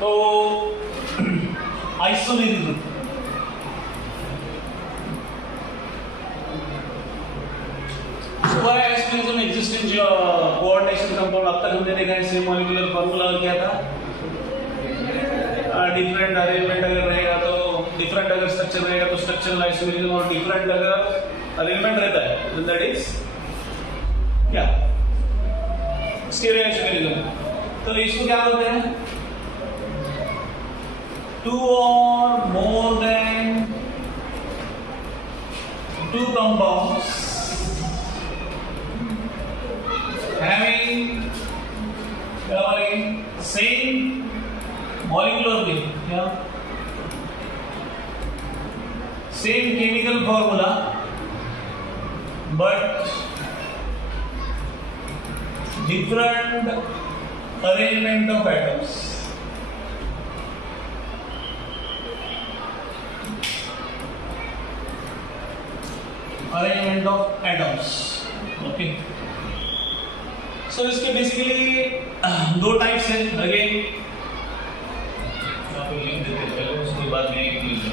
तो isomerism, isomerism exist in coordination compound. अब तक हमने देखा है सेम मॉलिक्यूलर फार्मूला क्या था, डिफरेंट अरेंजमेंट अगर रहेगा तो डिफरेंट, अगर स्ट्रक्चर रहेगा तो स्ट्रक्चरल आइसोमेरिज्म, और डिफरेंट अगर अरेंजमेंट रहता है तो दैट इज क्या, स्टीरियो आइसोमेरिज्म। तो इसको क्या बोलते हैं, टू और more than two compounds having same molecular weight, क्या same chemical formula but different arrangement of atoms. Arrangement of atoms, okay. So इसके बेसिकली दो टाइप्स हैं। अगेन यहाँ पे लिख देते हैं पहले, उसके बाद में एक लिख देते।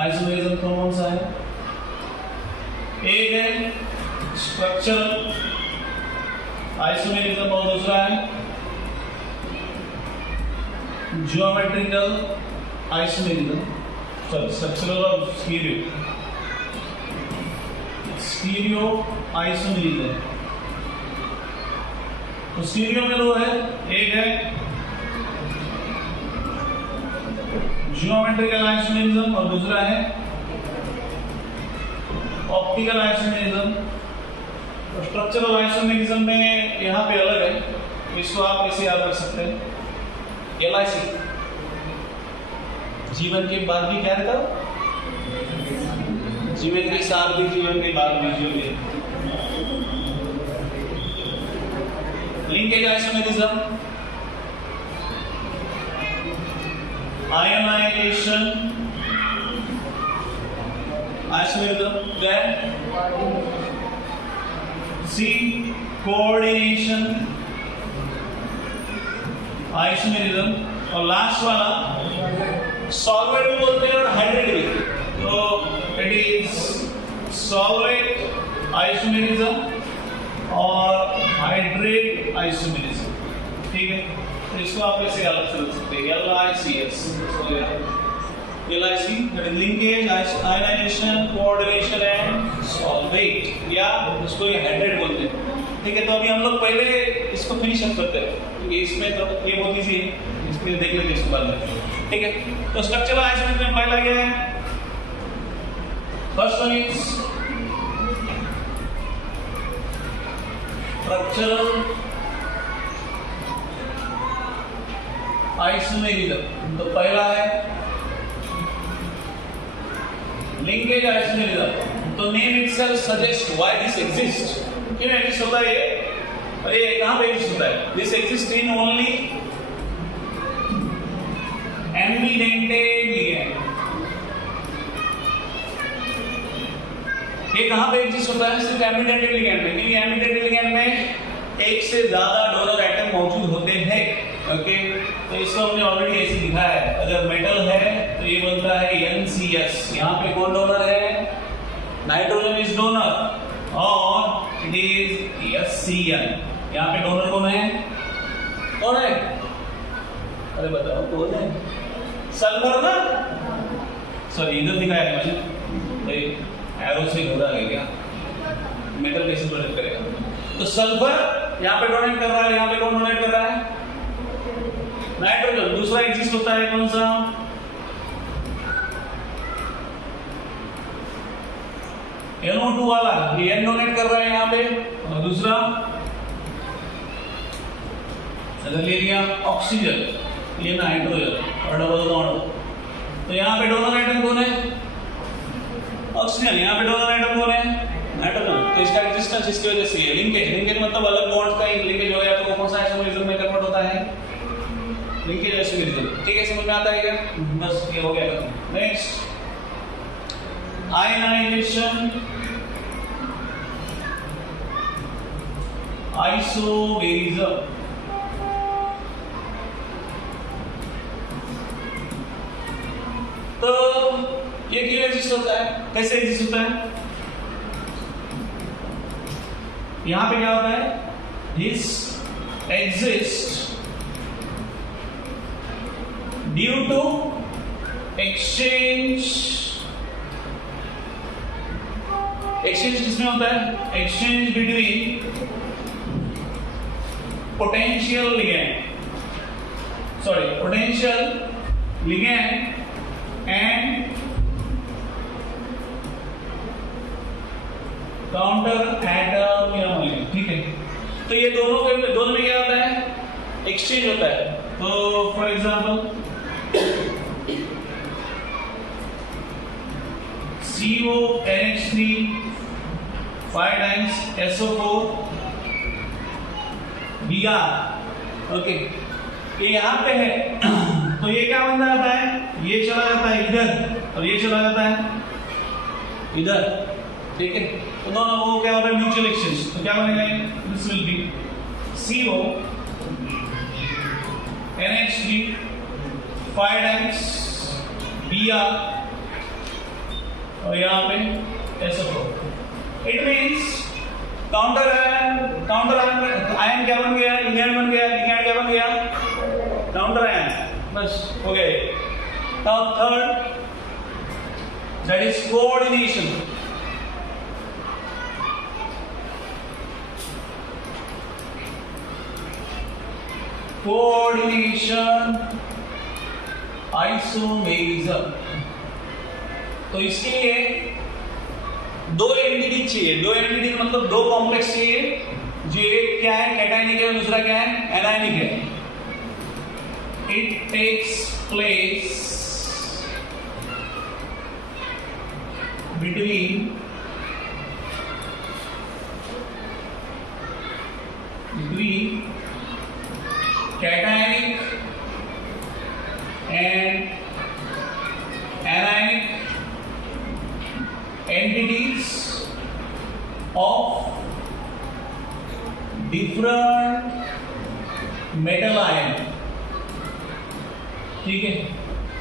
आइसोमेरिज्म कौन सा है, एक है स्ट्रक्चरल आइसोमेरिज्म और दूसरा है ज्योमेट्रिकल आइसोमेरिज्म, सॉरी स्ट्रक्चरल और स्टीरियो आइसोमेरिज्म। तो स्टीरियो में दो है, एक है ज्योमेट्रिकल आइसोमेरिज्म और दूसरा है ऑप्टिकल आइसोमेरिज्म। तो स्ट्रक्चरल आइसोमेरिज्म में यहाँ पे अलग है, इसको आप कैसे याद रख सकते हैं, LIC, जीवन के बाद भी क्या रहता, जीवन के साथ भी, जीवन के बाद भी, जो भी। Linkage isomerism, ionisation isomerism, then C coordination isomerism, और लास्ट वाला सॉल्वेट भी बोलते हैं और हाइड्रेट भी। तो इट इज सॉल्वेट आइसोमेरिज्म और हाइड्रेट आइसोमेरिज्म, ठीक है। तो इसको आप ऐसे अलग से रख सकते हैं, LICS, LIC linkage ionisation coordination and solvate, या इसको ये हाइड्रेट बोलते हैं, ठीक है। तो अभी हम लोग पहले इसको फिनिश अप करते हैं, क्योंकि इसमें तो ये बहुत इजी है, इसमें देख लेते हैं इसके बाद में, ठीक है। तो स्ट्रक्चरल आइसोमेरिज्म में पहला क्या है, first one is structural isomerism. तो पहला है लिंकेज आइसोमेरिज्म। तो name itself suggest why this exist, क्यों एग्जिस्ट होता है ये, अरे कहां पे एग्जिस्ट होता है, this exist in only ambidentate ligand. ये कहां पे एग्जिस्ट होता है, सिर्फ एम्बिडेंटेड लिगेंड में, क्योंकि एम्बिडेंटेड लिगेंड में एक से ज्यादा डोनर एटम मौजूद होते हैं, ओके। तो इसको हमने ऑलरेडी ऐसे दिखाया है, अगर मेटल है तो ये बनता है NCS, यहाँ पे कौन डोनर है, नाइट्रोजन इज डोनर, और इट इज SCN, यहाँ पे डोनर कौन है, कौन है, अरे बताओ कौन है, सल्फर ना, सॉरी इधर दिखाया है मुझे, एरो से घोड़ा है क्या, मेटल कैसे डोनेट करेगा। तो सल्फर यहाँ पे डोनेट कर रहा है, यहाँ पे कौन डोनेट कर रहा है, नाइट्रोजन। दूसरा एग्जिस्ट होता है कौन सा, NO2 वाला, ये N डोनेट कर रहा है यहाँ पे, और दूसरा अगर ले लिया ऑक्सीजन, ये नाइट्रोजन और डबल बॉन्ड, तो यहाँ पे डोनर आइटम कौन है, ऑक्सीजन, यहाँ पे डोनर आइटम कौन है, नाइट्रोजन। तो इसका एग्जिस्टेंस इसकी वजह से है। लिंकेज मतलब अलग बॉन्ड्स का लिंकेज हो गया, तो वो कौन सा आइसोमेरिज्म में कन्वर्ट होता है, लिंकेज आइसोमेरिज्म, ठीक है, समझ में आता है क्या, बस ये हो गया। Next ionisation isomerism. तो ये क्यों एग्जिस्ट होता है, कैसे एग्जिस्ट होता है? यहां पे क्या होता है, this exist due to exchange. Exchange किसमें होता है? Exchange between potential ligand and counter atom या मॉलिक्यूल। ठीक है, तो ये दोनों में क्या होता है? एक्सचेंज होता है। तो for example CONH3 5 times SO4 Br। Okay, ये यहाँ पे है तो ये क्या बन जाता है? ये चला जाता है इधर और ये चला जाता है इधर। ठीक है, तो दोनों वो क्या होता है? Mutual exchange. तो क्या बनेगा? This will be CO NH3 5 times Br और यहाँ पे SO4। It means counter ion क्या बन गया? लिगैंड बन गया। लिगैंड क्या बन गया? Counter ion. बस हो गए। Now third, that is coordination. Coordination isomerism. तो इसके लिए दो एंटिटी चाहिए। दो एंटिटी मतलब दो कॉम्प्लेक्स चाहिए, जो एक क्या है? कैटायनिक है, दूसरा क्या है? एनायनिक है। It takes place between cationic and anionic entities of different metal ion। ठीक है,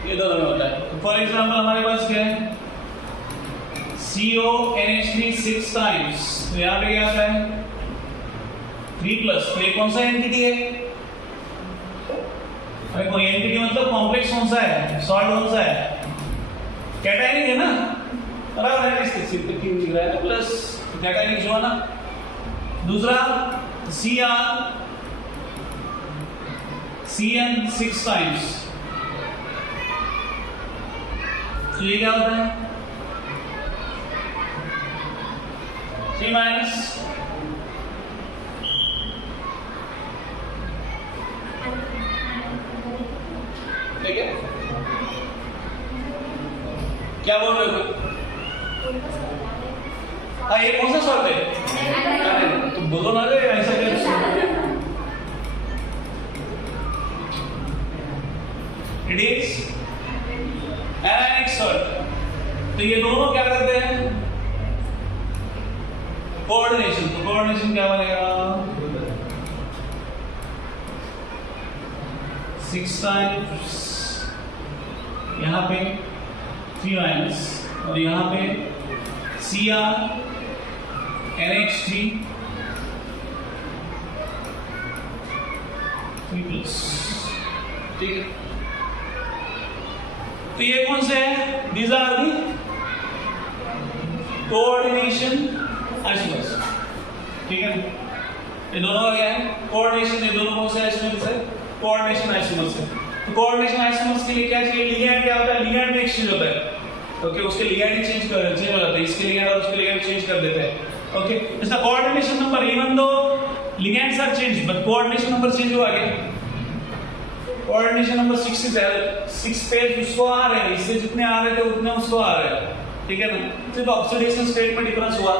ये दोनों में होता है। फॉर एग्जाम्पल हमारे पास क्या है? CONH3 6 times, तो यहाँ पे क्या आता है? 3+। तो ये कौन सा एंटिटी है? अरे कोई एंटिटी मतलब कॉम्प्लेक्स कौन सा है? सॉल्ट कौन सा है? कैटायनिक है ना, बराबर है। इसके सिर पे क्यों लिख रहा है? प्लस कैटायनिक जो है ना। दूसरा CN 6 times, तो ये क्या होता है? 3-। ठीक है, क्या बोल रहे हो? हाँ, ये कौन सा सॉल्ट है? तुम बोलो ना रे, ऐसा क्या? It is anionic salt. तो ये दोनों क्या करते हैं? कोऑर्डिनेशन। तो कोऑर्डिनेशन क्या बनेगा? 6 times यहाँ पे 3 ions और यहाँ पे CrNH3 3+। ठीक है, तो ये कौन से है? These are the coordination isomers। ठीक है, ये दोनों का क्या है? कोऑर्डिनेशन। ये दोनों कौन से आइसोमर्स है? कोऑर्डिनेशन आइसोमर्स है। तो कोऑर्डिनेशन आइसोमर्स के लिए क्या चाहिए? लिगैंड क्या होता है? लिगैंड में एक्सचेंज होता है। ओके, उसके लिगैंड चेंज हो जाता है। इसके लिगैंड और उसके लिगैंड चेंज कर देते हैं। ओके, इसका कोऑर्डिनेशन नंबर, इवन दो ligands are change but coordination number change हुआ क्या? कोऑर्डिनेशन नंबर 6 से 6 पे उसको आ रहे हैं, इससे जितने आ रहे थे उतने उसको आ रहे हैं। ठीक है ना, सिर्फ ऑक्सीडेशन स्टेट में डिफरेंस हुआ।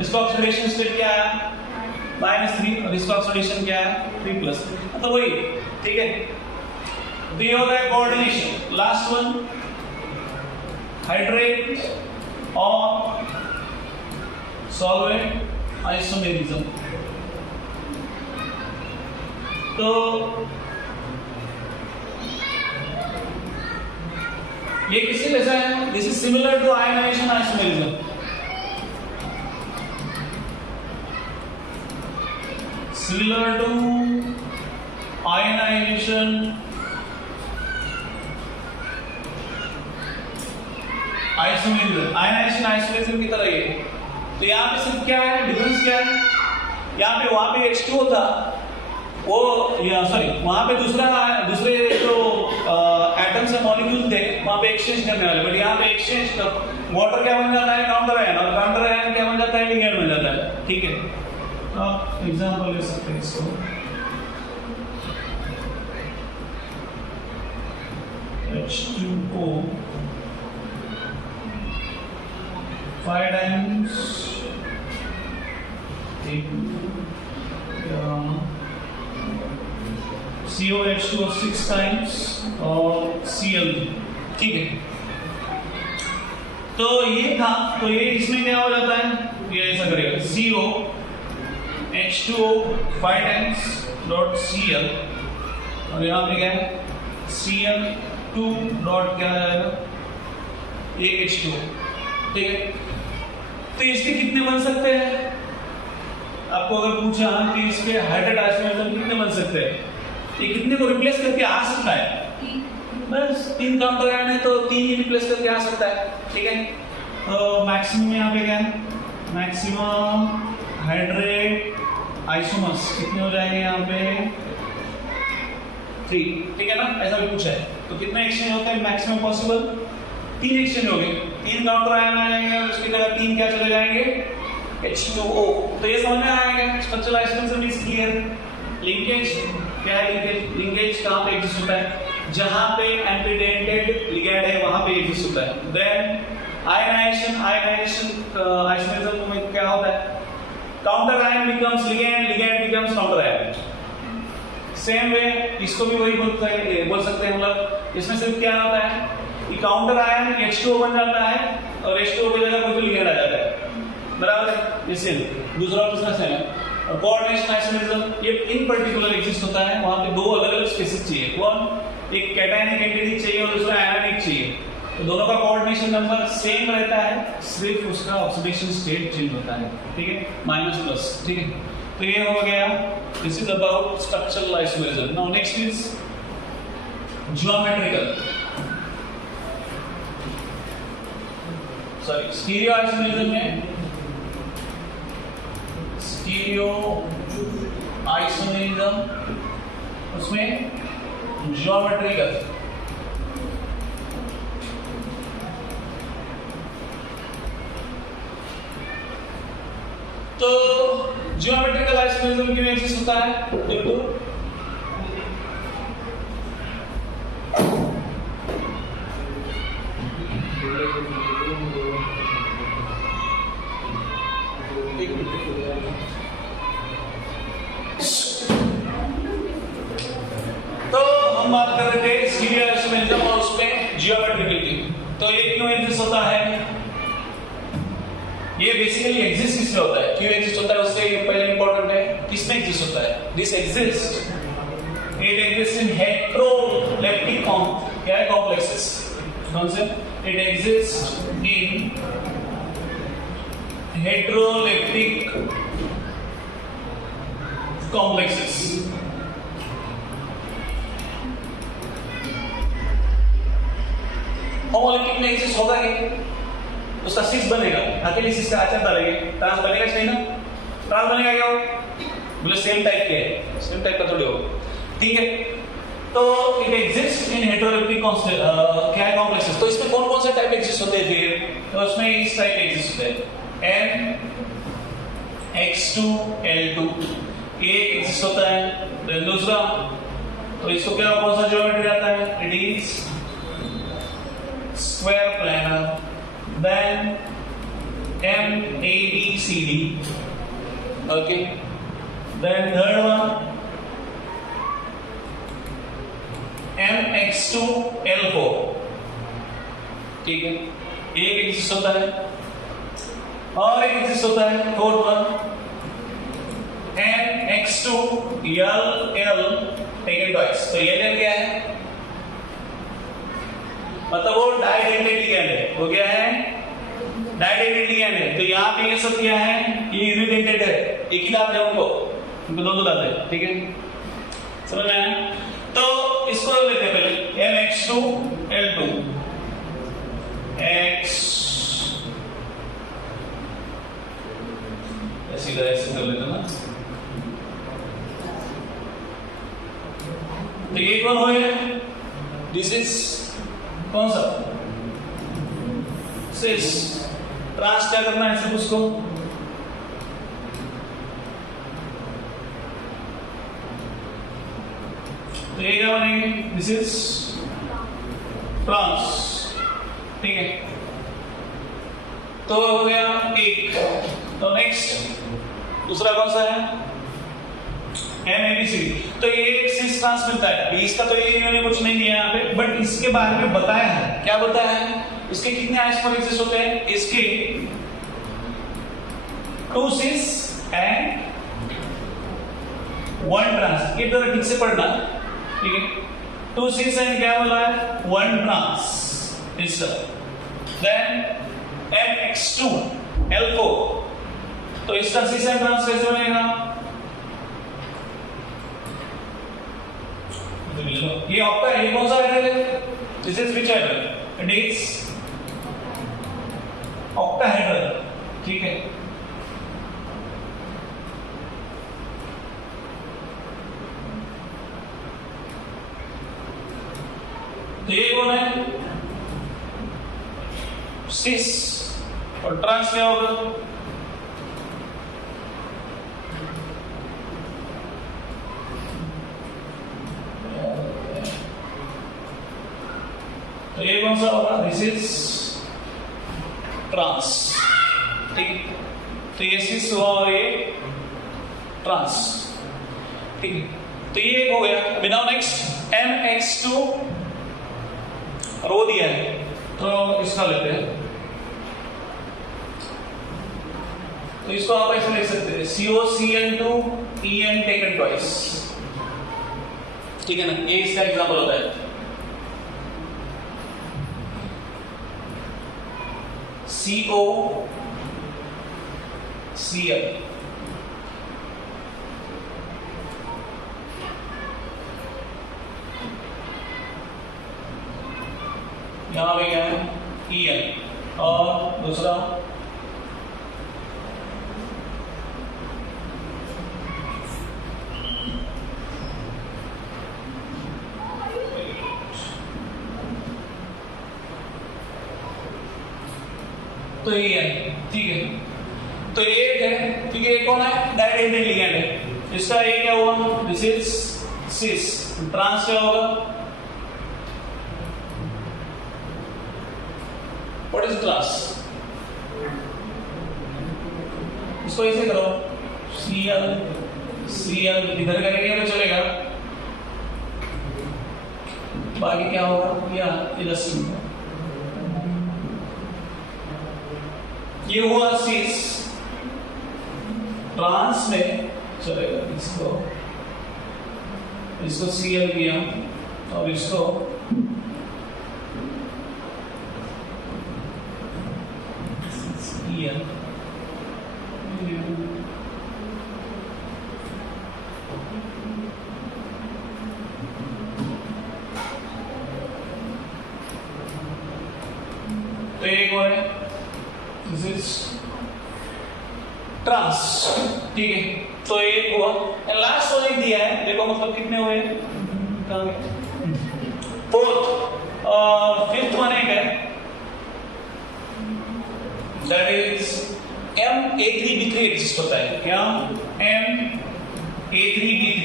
इसका ऑक्सीडेशन स्टेट क्या है? -3 और इसका ऑक्सीडेशन क्या है? 3+। तो वही। ठीक है, तो ये होता है कोऑर्डिनेशन। लास्ट वन, हाइड्रेट और सॉल्वेंट आइसोमेरिज्म। तो ये किसके जैसा है? This is similar to ionisation isomerism. Similar to ionisation isomerism की तरह ये। तो यहाँ पे सिर्फ क्या है डिफरेंस, क्या है? यहाँ पे वहां पे H2O था, वो वहां पे दूसरे जो एटम्स या मॉलिक्यूल थे वहां पे एक्सचेंज करने वाले, बट यहाँ पे एक्सचेंज कर वाटर क्या बन जाता है? काउंटर आयन, और काउंटर आयन क्या बन जाता है? लिगैंड बन जाता है। ठीक है, तो आप एग्जांपल ले सकते हैं इसको। H2O 5 times COH2O 6 times और Cl। ठीक है, तो ये था। तो ये इसमें क्या हो जाता है? ये ऐसा करेगा COH2O 5 times डॉट Cl, और यहाँ पे क्या है? Cl2 डॉट क्या आ जाएगा? एक H2O। ठीक है, तो इसके कितने बन सकते हैं? आपको अगर पूछा कि इसके हाइड्रेट आइसोमेरिज्म कितने बन सकते हैं, ये कितने को रिप्लेस करके आ सकता है? बस 3 काउंटर आयन है तो 3 ही रिप्लेस करके आ सकता है। ठीक है, तो मैक्सिमम यहाँ पे क्या है? मैक्सिमम हाइड्रेट आइसोमर्स कितने हो जाएंगे यहाँ पे? 3। ठीक है ना, ऐसा भी पूछा है। तो कितने एक्सचेंज होते हैं मैक्सिमम पॉसिबल? 3 एक्सचेंज हो गए, 3 काउंटर आयन आ जाएंगे और उसकी जगह 3 क्या चले जाएंगे? H2O। तो ये समझ में आएगा, structural isomerism is clear. Linkage क्या है? लिंकेज कहाँ पे एग्जिस्ट होता है? जहां पे एंटीडेंटेड लिगैंड है वहां पे एग्जिस्ट होता है। देन आयनाइजेशन आइसोमेरिज्म में क्या होता है? Counter ion becomes ligand, ligand becomes counter ion. Same way इसको भी वही बोल सकते हैं। मतलब इसमें सिर्फ क्या होता है कि काउंटर आयन H2O बन जाता है और H2O की जगह कोई लिगैंड आ जाता है, बराबर है? इससे दूसरा बिजनेस है। और कोऑर्डिनेशन आइसोमेरिज्म ये इन पर्टिकुलर एग्जिस्ट होता है, वहां पे 2 अलग-अलग स्पेसिस चाहिए। कौन? एक कैटायनिक एंटिटी चाहिए और दूसरा आयनिक चाहिए। तो दोनों का कोऑर्डिनेशन नंबर सेम रहता है, सिर्फ उसका ऑक्सीडेशन स्टेट चेंज होता है। ठीक है, -+। ठीक है, तो ये हो गया। This is about structural isomerism. Now next is geometrical, sorry stereo isomerism में स्टीरियो आइसोमेरिज्म, उसमें ज्योमेट्रिकल। तो ज्योमेट्रिकल आइसोमेरिज्म क्यों एग्जिस्ट होता है? ड्यू टू बात कर रहे थे स्टीरियो आइसोमेरिज्म और उसमें ज्योमेट्रिकल की। तो ये क्यों एग्जिस्ट होता है? ये बेसिकली एग्जिस्ट किसमें होता है? क्यों एग्जिस्ट होता है उससे ये पहले इंपॉर्टेंट है। किसमें एग्जिस्ट होता है? This exist, it exist in heteroleptic क्या है? कॉम्प्लेक्सेस। कौन से? It exist in heteroleptic complexes. Homoleptic में एग्जिस्ट होगा कि उसका 6 बनेगा, अकेले 6 का आचार डालेंगे, ट्रांस बनेगा नहीं ना? ट्रांस बनेगा क्या? बोले सेम टाइप के है, सेम टाइप का थोड़ी होगा। ठीक है, तो इट एग्जिस्ट इन हेटेरोलेप्टिक क्या है? कॉम्प्लेक्सेस। तो इसमें कौन कौन से टाइप एग्जिस्ट होते हैं? तो उसमें इस टाइप एग्जिस्ट होते हैं NX2L2 ये एग्जिस्ट होता है। देन दूसरा, तो इसको क्या कौन सा ज्योमेट्री आता है? It is square planar, then MABCD, okay, then third one MX2L4, ठीक है, एक एग्जिस्ट होता है और एक एग्जिस्ट होता है fourth one MX2LL taken twice. तो ये क्या है? मतलब वो डाइडेंटेड लिगैंड है। वो क्या है? डाइडेंटेड लिगैंड है। तो यहाँ पे ये सब क्या है? ये यूनिडेंटेड है। एक ही दांत है उनको दो दांत है, ठीक है, समझ में आया? तो इसको लेते हैं पहले MX2L2 X ऐसे कर लेते ना। तो ये कौन हो गया? दिस इज कौन सा? सिस। ट्रांस क्या करना है सिर्फ उसको? तो ये क्या बनेंगे? दिस इज ट्रांस, ठीक है। तो हो गया एक। तो नेक्स्ट दूसरा कौन सा है? MABC। तो ये एक सिस ट्रांस मिलता है। इसका तो ये इन्होंने कुछ नहीं दिया यहाँ पे, बट इसके बारे में बताया है। क्या बताया है? इसके कितने आइसोमर होते हैं? इसके 2 सिस एंड 1 ट्रांस। ये तो ठीक से पढ़ना, ठीक है। 2 सिस एंड क्या बोला है? 1 ट्रांस। Then MX2L4। तो इसका सिस एंड ट्रांस कैसे बनेगा? ये ऑक्टा है। ये कौन सा हाइड्रल है? This is which hydel? It is octahedral, ठीक है। तो ये कौन है? सिस। और ट्रांस क्या होगा? तो ये कौन सा होगा? दिस इज ट्रांस, ठीक। तो ये सिस हुआ और ये ट्रांस, ठीक है। तो ये एक हो गया। अभी नाउ नेक्स्ट MX2 रो दिया है, तो इसका लेते हैं। तो इसको आप ऐसे लिख सकते हैं COCl2 EN टेकन ट्वाइस, ठीक है ना। ये इसका एग्जांपल होता है। COCl यहां पे क्या है? EN। और दूसरा तो ये, ठीक है। तो ये है, ठीक है। कौन है? डाइडेंटेड लिगैंड है। इसका ये क्या हुआ? This is sis. ट्रांस क्या होगा? What is trans? इसको ऐसे करो, Cl इधर करेंगे तो चलेगा, बाकी क्या होगा? या इधर से ये हुआ सिस। ट्रांस में चलेगा, इसको Cl किया और इसको EN। तो एक और है, दिस इज ट्रांस, ठीक है। तो एक हुआ। लास्ट वाला दिया है, देखो मतलब कितने हुए? फोर्थ और फिफ्थ वन एक है, दैट इज MA3B3 एग्जिस्ट होता है। क्या? MA3B3।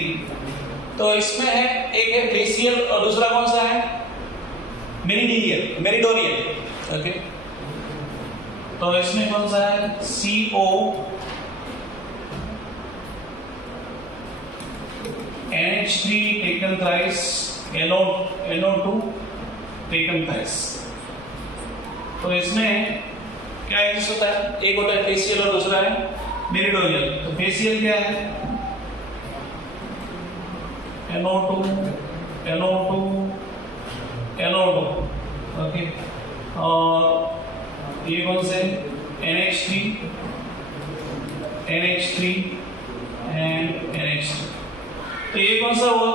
तो इसमें है, एक है फेसियल और दूसरा कौन सा है? Meridional, okay. तो इसमें कौन सा है? CO NH3 taken thrice, NO2 taken thrice. तो इसमें क्या एग्जिस्ट होता है? एक होता है फेसियल और दूसरा है मेरिडोनियल। तो फेसियल क्या है? NO2 ओके, और ये कौन से NH3 एंड NH3। तो ये कौन सा हुआ,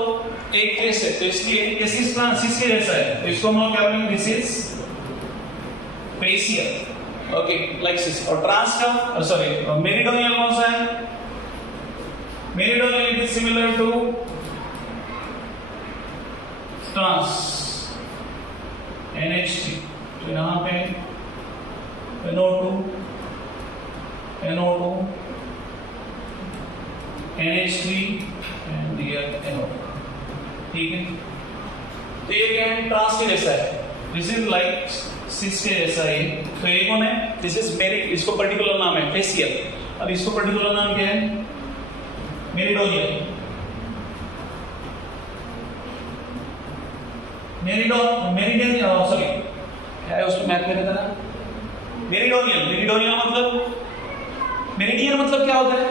एक केस है, तो इसलिए किस के जैसा है, तो इसको हम लोग क्या बोलेंगे, this is facial, okay, like this. और ट्रांस का सॉरी मेरिडोनियल कौन सा है, meridional is similar to trans NH3। तो यहाँ पे NO2 NH3 and here NO2, ठीक है। तो ये क्या है, ट्रांस के जैसा है, दिस इज लाइक सिस के जैसा है। तो ये कौन है, दिस इज मेरिड, इसको पर्टिकुलर नाम है फेसियल। अब इसको पर्टिकुलर नाम क्या है, मेरिडोनियल। मेरिडियन सॉरी क्या है उसमें मैथ में रहता ना, मेरिडोनियल। मेरिडोनियल मतलब, मेरिडियन मतलब क्या होता है,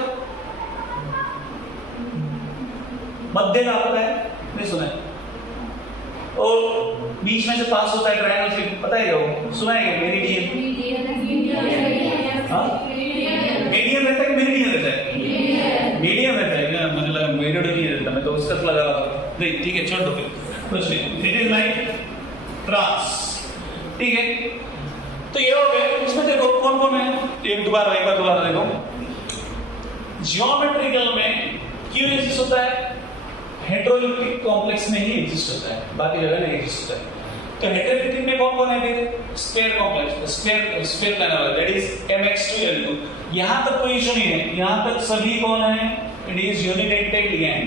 मध्य का, पता है, नहीं सुना है, और बीच में से पास होता है ट्रायंगल से, पता है क्या वो, सुना है क्या, मेरिडियन। हाँ, मीडियम रहता है कि मेरिडियन रहता है, मीडियम रहता है क्या, मुझे लगा मेरिडोनियल रहता, मैं तो उसका लगा रहा था, नहीं ठीक है, छोड़ दो फिर कुछ नहीं, इट इज लाइक ट्रांस, ठीक है। तो ये हो गए, इसमें देखो कौन कौन है, एक बार देखो, जियोमेट्रिकल में क्यों एग्जिस्ट होता है, हेटेरोइलेक्ट्रिक कॉम्प्लेक्स में ही एग्जिस्ट होता है, बाकी जगह नहीं एग्जिस्ट होता है। तो हेटेरोइलेक्ट्रिक में कौन कौन है, square complex, square planar, that is MX2L2। यहां तक कोई इशू नहीं है, यहां तक सभी कौन है, it is unidentate ligand,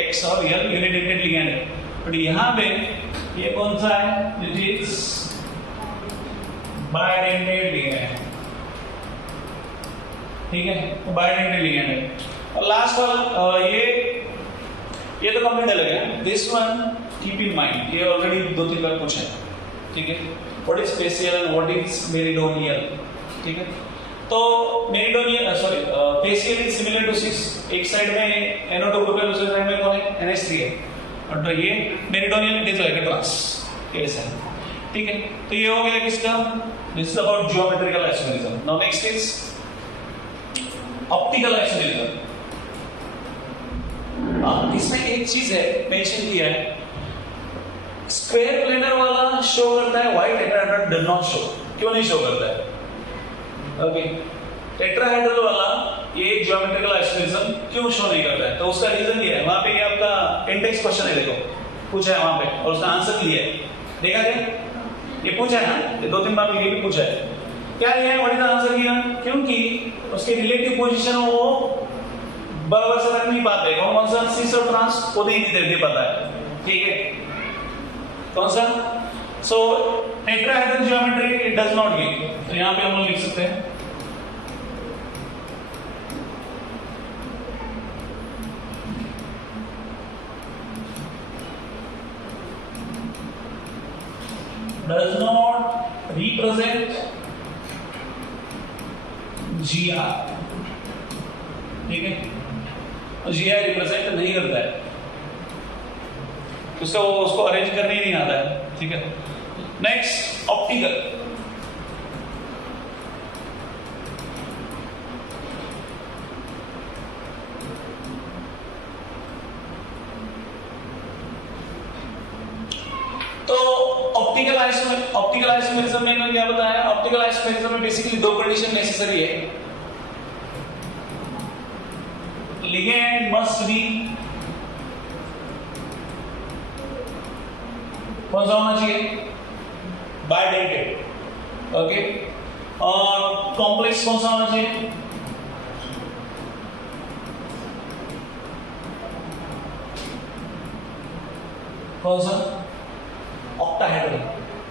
X और L यूनिडेंटेड लिगैंड है। बट यहां पे ये कौन सा है, इट इज बायडेंटेड लिगैंड, ठीक है, वो बायडेंटेड लिगैंड है। और लास्ट वाला ये तो कंप्लीट अलग है, this one keep in mind, ये ऑलरेडी 2-3 बार पूछा है, ठीक है, what is facial and what is meridional, ठीक है। तो meridional sorry facial is similar to cis, एक साइड में NO2 ग्रुप है, दूसरे साइड में कौन है, NH3 है, और तो ये meridional it is like a trans, ऐसा है, ठीक है। तो ये हो गया किसका, this is about geometrical isomerism. Now next is optical isomerism. इसमें एक चीज है मेंशन किया है, स्क्वायर प्लेनर वाला शो करता है, white tetrahedral does not show, क्यों नहीं शो करता है, ओके। टेट्राहेड्रल वाला ये ज्योमेट्रिकल आइसोमेरिज्म क्यों शो नहीं करता है, तो उसका रीजन ये है, वहां पे ये आपका इंडेक्स क्वेश्चन है, देखो पूछा है वहां पे, और उसका आंसर दिया है, देखा क्या, ये पूछा है ना, 2-3 बार ये भी पूछा है, क्या ये व्हाट इज द आंसर किया, क्योंकि उसकी रिलेटिव पोजीशन वो बराबर से रख नहीं पाते, कौन सा, सिस और ट्रांस को नहीं दे पाता है, ठीक है, कौन सा, so tetrahedral geometry it does not give. तो यहां पे हम लोग लिख सकते हैं does not represent GR, ठीक है, GR रिप्रेजेंट नहीं करता है, उसको अरेंज करने ही नहीं आता है, ठीक है। नेक्स्ट ऑप्टिकल, तो ऑप्टिकल आइसोमेरिज्म में मैंने क्या बताया, ऑप्टिकल आइसोमेरिज्म में बेसिकली 2 कंडीशन नेसेसरी है, लिगेंड मस्ट बी, कौन सा होना चाहिए, बायडेंटेड, ओके, और कॉम्प्लेक्स कौन सा होना चाहिए, कौन सा, ऑक्टाहेड्रल,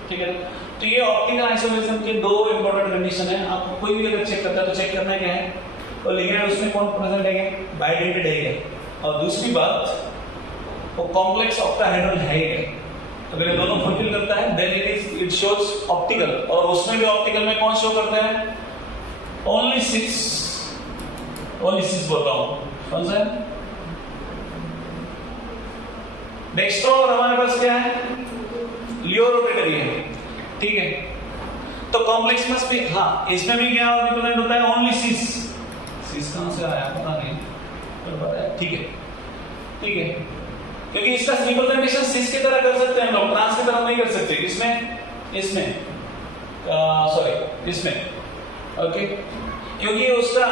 ठीक है। तो ये ऑप्टिकल आइसोमेरिज्म के 2 इंपॉर्टेंट कंडीशन है, आपको कोई भी अगर चेक करता है तो चेक करना क्या है, और लिगेंड उसमें कौन प्रेजेंट है, बायडेंटेड है, और दूसरी बात वो कॉम्प्लेक्स ऑक्टाहेड्रल है, अगर ये दोनों फुलफिल करता है देन इट शोज ऑप्टिकल, और उसमें भी ऑप्टिकल में कौन शो करता है, ओनली 6 बोल रहा हूं, कौन सा है, डेक्स्ट्रो, और हमारे पास क्या है, लियो रोटेटरी है, ठीक है। तो कॉम्प्लेक्स मस्ट बी, हाँ इसमें भी क्या रिप्रेजेंट होता है, ओनली सिस। सिस कहां से आया पता नहीं, पर पता है, ठीक है, ठीक है, क्योंकि इसका रिप्रेजेंटेशन सिस की तरह कर सकते हैं लोग, ट्रांस की तरह नहीं कर सकते। इसमें सॉरी इसमें, ओके, क्योंकि उसका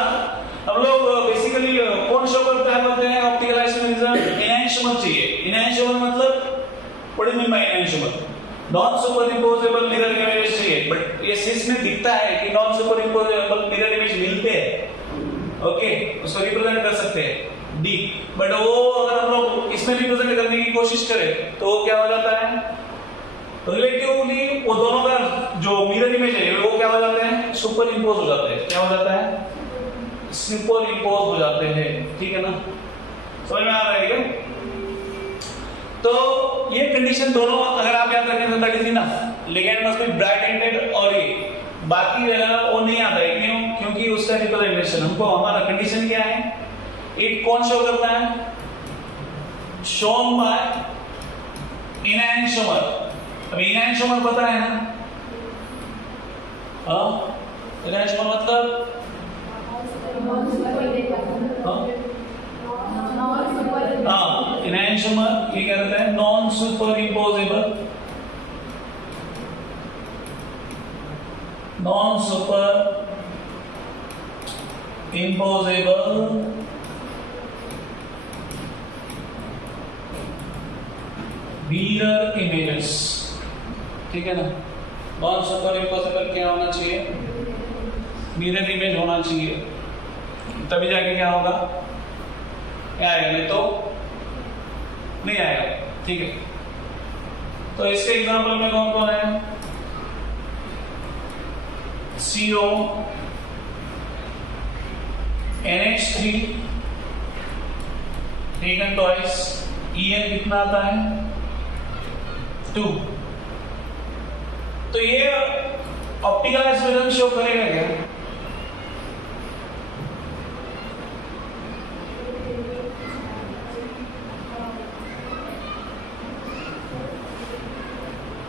हम लोग बेसिकली कौन शो करता है, बोलते हैं ऑप्टिकल आइसोमेरिज्म इनहैंसमेंट चाहिए। इनहैंसमेंट मतलब what do you mean by enhancement? Non superimposable mirror image चाहिए, बट ये सिस में दिखता है कि नॉन सुपरइम्पोजेबल मिरर इमेज मिलते हैं, ओके, उसको रिप्रेजेंट कर सकते हैं डी। बट वो अगर हम लोग इसमें रिप्रेजेंट करने की कोशिश करें तो वो क्या हो जाता है, रिलेटिवली वो दोनों का जो मिरर इमेज है वो क्या हो जाते हैं, सुपर इम्पोज हो जाते हैं। क्या हो जाता है, सुपर इम्पोज हो जाते हैं, ठीक है ना, समझ में आ रहा है क्या? तो ये कंडीशन दोनों अगर आप याद रखें तो that is enough. Ligand must be bright ended और ये बाकी वो नहीं आता है, क्यों? क्योंकि उसका रिप्रेजेंटेशन हमको, हमारा कंडीशन क्या है, इट कौन शो करता है, शोन बाय इनहैंसमेंट। अब इनहैंसमेंट पता है ना, हाँ इनहैंसमेंट मतलब हाँ इनहैंसमेंट ये क्या रहता है, non super imposable, non super imposable mirror images, ठीक है ना। नॉन सुपर इम्पोजेबल क्या होना चाहिए, मिरर इमेज होना चाहिए, तभी जाके क्या होगा, क्या आएगा, नहीं तो नहीं आएगा, ठीक है। तो इसके एग्जांपल में कौन कौन है, CO NH3 taken twice, EN कितना आता है 2। तो ये ऑप्टिकल आइसोमेरिज्म शो करेगा क्या,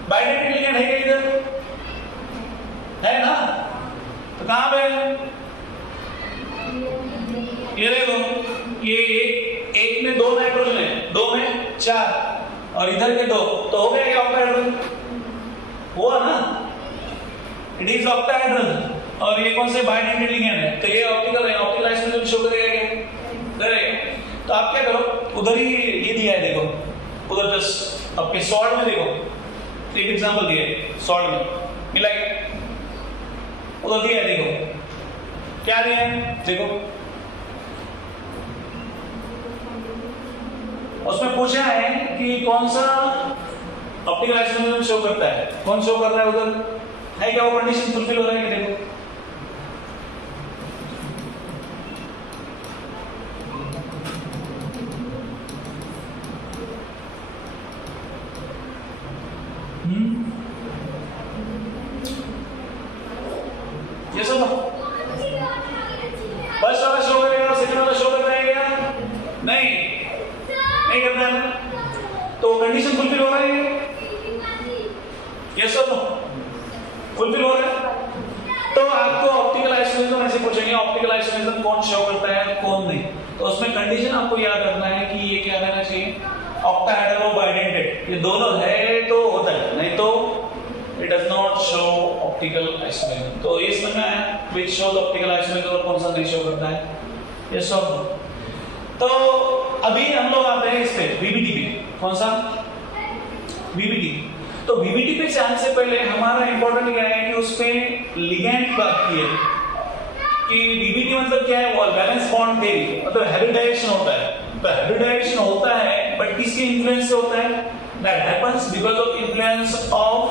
बाइडेंटिटी लिगेंड है क्या इधर, है ना, तो कहां पे है, ये देखो, ये एक में 2 नाइट्रोजन है, 2 में 4 और इधर के 2, तो हो गया क्या ऑक्टाहेड्रल, हुआ ना, इट इज ऑक्टाहेड्रल। और ये कौन से बाइडेंटिटी लिगेंड है, तो ये ऑप्टिकल है, ऑप्टिकल आइसोमेरिज्म शो करेगा क्या, करेगा। तो आप क्या करो, उधर ही ये दिया है, देखो उधर जस्ट आपके सॉल्ट में देखो, एक एग्जांपल दिया है सॉल्ट में, मिला क्या, उधर दिया है, देखो क्या दिया है, देखो उसमें पूछा है कि कौन सा ऑप्टिकल आइसोमेरिज्म शो करता है, कौन शो कर रहा है, उधर है क्या वो कंडीशन फुलफिल हो रहा है, देखो ये सब फर्स्ट वाला शो करेगा, सेकंड वाला शो कर रहेगा, नहीं करता है, तो कंडीशन फुलफिल हो रहा है, ये सब फुलफिल हो रहा है। तो आपको ऑप्टिकल आइसोमेरिज्म ऐसे पूछेंगे, ऑप्टिकल आइसोमेरिज्म कौन शो करता है कौन नहीं, तो उसमें कंडीशन आपको याद रखना है कि ये क्या रहना चाहिए, ऑक्टाहेड्रल और बाइडेंटेड, ये दोनों है तो होता है, नहीं तो it does not show optical isomerism। तो ये समझना है which shows optical isomerism और कौन सा नहीं शो करता है, ये सब। तो अभी हम लोग आते हैं इस पे VBT पे, कौन सा VBT। तो VBT पे जाने से पहले हमारा इंपॉर्टेंट क्या है कि उस पे लिगेंड की बात की है कि VBT मतलब क्या है, वो बैलेंस बॉन्ड थ्योरी, मतलब हाइब्रिडाइजेशन होता है। तो हाइब्रिडाइजेशन होता है बट किसके इन्फ्लुएंस से होता है, that happens because of influence of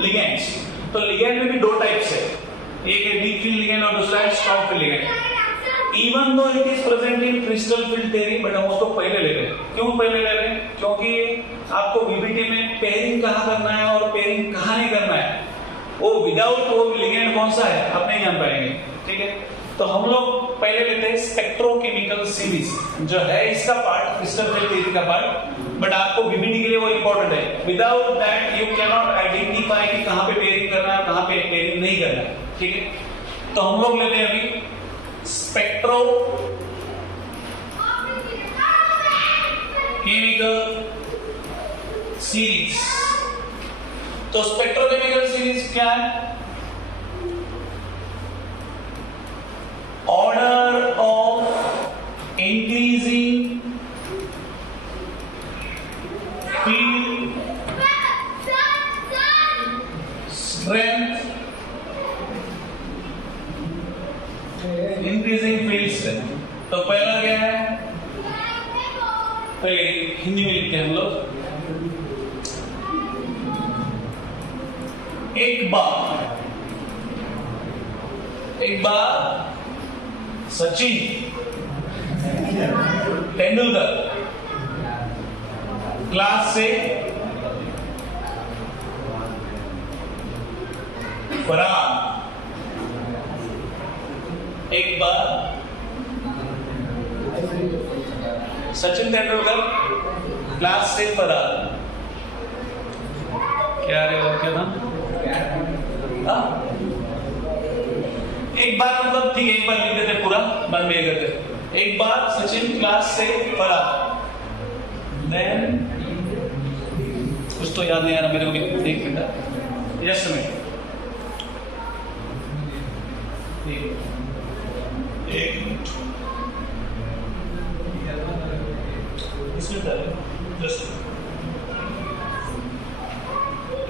ligands. तो लिगेंड में भी 2 टाइप्स है, एक है वीक फील्ड लिगेंड और दूसरा है strong field ligand. Even though it is present in crystal field theory, but हम उसको पहले ले रहे हैं। क्यों पहले ले रहे हैं, क्योंकि आपको VBT में पेयरिंग कहां करना है और पेयरिंग कहां नहीं करना है, वो विदाउट वो लिगेंड कौन सा है आप नहीं जान पाएंगे, ठीक है। तो हम लोग पहले लेते हैं स्पेक्ट्रोकेमिकल सीरीज, जो है इसका पार्ट क्रिस्टल थ्योरी का पार्ट, बट आपको वीबीडी के लिए वो इंपॉर्टेंट है। Without that you can not identify कि कहां पे पेयरिंग करना है, कहां पे पेयरिंग नहीं करना है, ठीक है। तो हम लोग लेते हैं अभी स्पेक्ट्रो केमिकल सीरीज। तो स्पेक्ट्रोकेमिकल सीरीज क्या है? Order of increasing field strength, increasing field strength. तो पहला क्या है? पहले हिंदी में लिखते हैं हम लोग। एक बार सचिन तेंदुलकर क्लास से फरार। एक बार सचिन तेंदुलकर क्लास से फरार। क्या रहेगा, क्या नाम? एक बार मतलब ठीक है, एक बार लिख देते पूरा, बाद में ये करते। एक बार सचिन क्लास से फरार। देन कुछ तो याद नहीं आ रहा मेरे को, एक मिनट, जस्ट मिनट, एक मिनट, इसमें जस्ट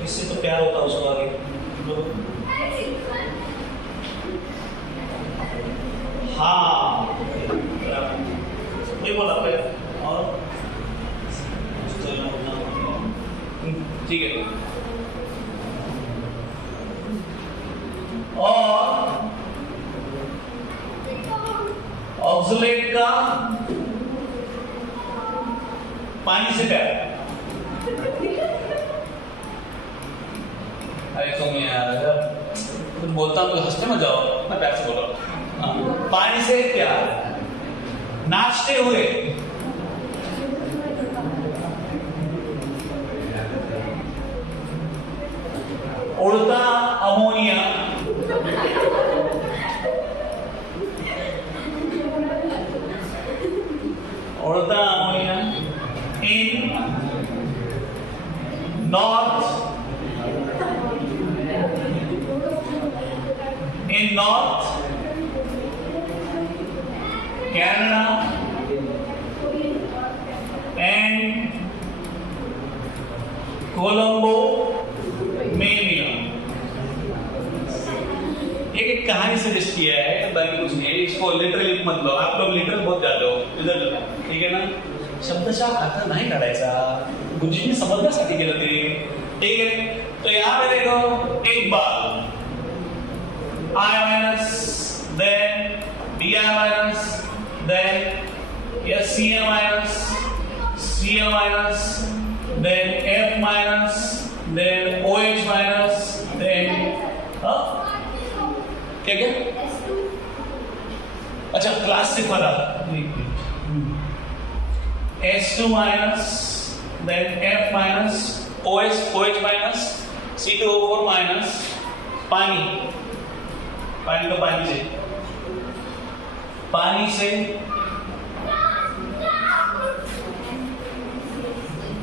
किससे तो प्यार होता उसको आगे। हाँ बोला और ठीक है। और ऑक्सलेट का पानी से प्यार। अरे तुम यार कुछ बोलता हूँ तो हंसते मत जाओ, मैं प्यार से बोल रहा हूँ। पानी से प्यार। नाचते हुए उड़ता अमोनिया, उड़ता ammonia in north Canada and Colombo में मिला। एक कहानी सजेस्ट किया है, बाकी कुछ नहीं है, इसको लिटरली मत लो। आप लोग लिटरल बहुत जाते हो, इधर लो, ठीक है ना। शब्दशः आता नाही काढायचा, गुरुजींनी समजण्यासाठी केलं ते, ठीक है। तो यहाँ पे देखो, एक बार I minus, then Bi minus, then Cl minus, Cl minus, then F minus, then OH minus, then क्या क्या? अच्छा क्लास से पढ़ा। S2 minus, then F minus, OH minus, C2O4 minus, पानी तो पानी से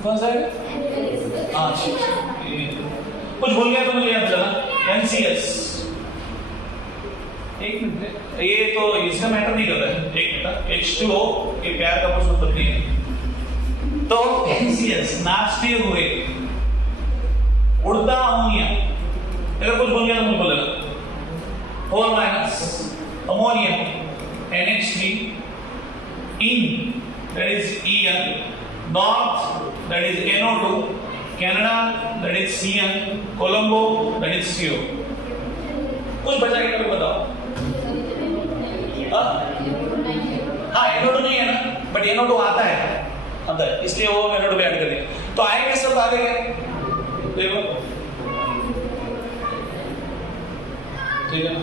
कौन सा है? कुछ भूल गया तो मुझे याद चला। NCS, एक मिनट, ये तो इसका मैटर नहीं करता है। एक मिनट, H2O ये प्यार का कुछ उत्पत्ति है। तो NCS नाचते हुए उड़ता अमोनिया, अगर कुछ भूल गया तो मुझे बोलेगा। 4 minus ammonia NH3 in, that is En, north, that is NO2, Canada, that is Cn, Colombo, that is CO। कुछ बचा के कभी बताओ। हाँ NO2 नहीं है ना, बट NO2 आता है, इसलिए वो NO2 पे ऐड कर दिया। तो आएंगे सब आ गए, देखो ठीक है ना।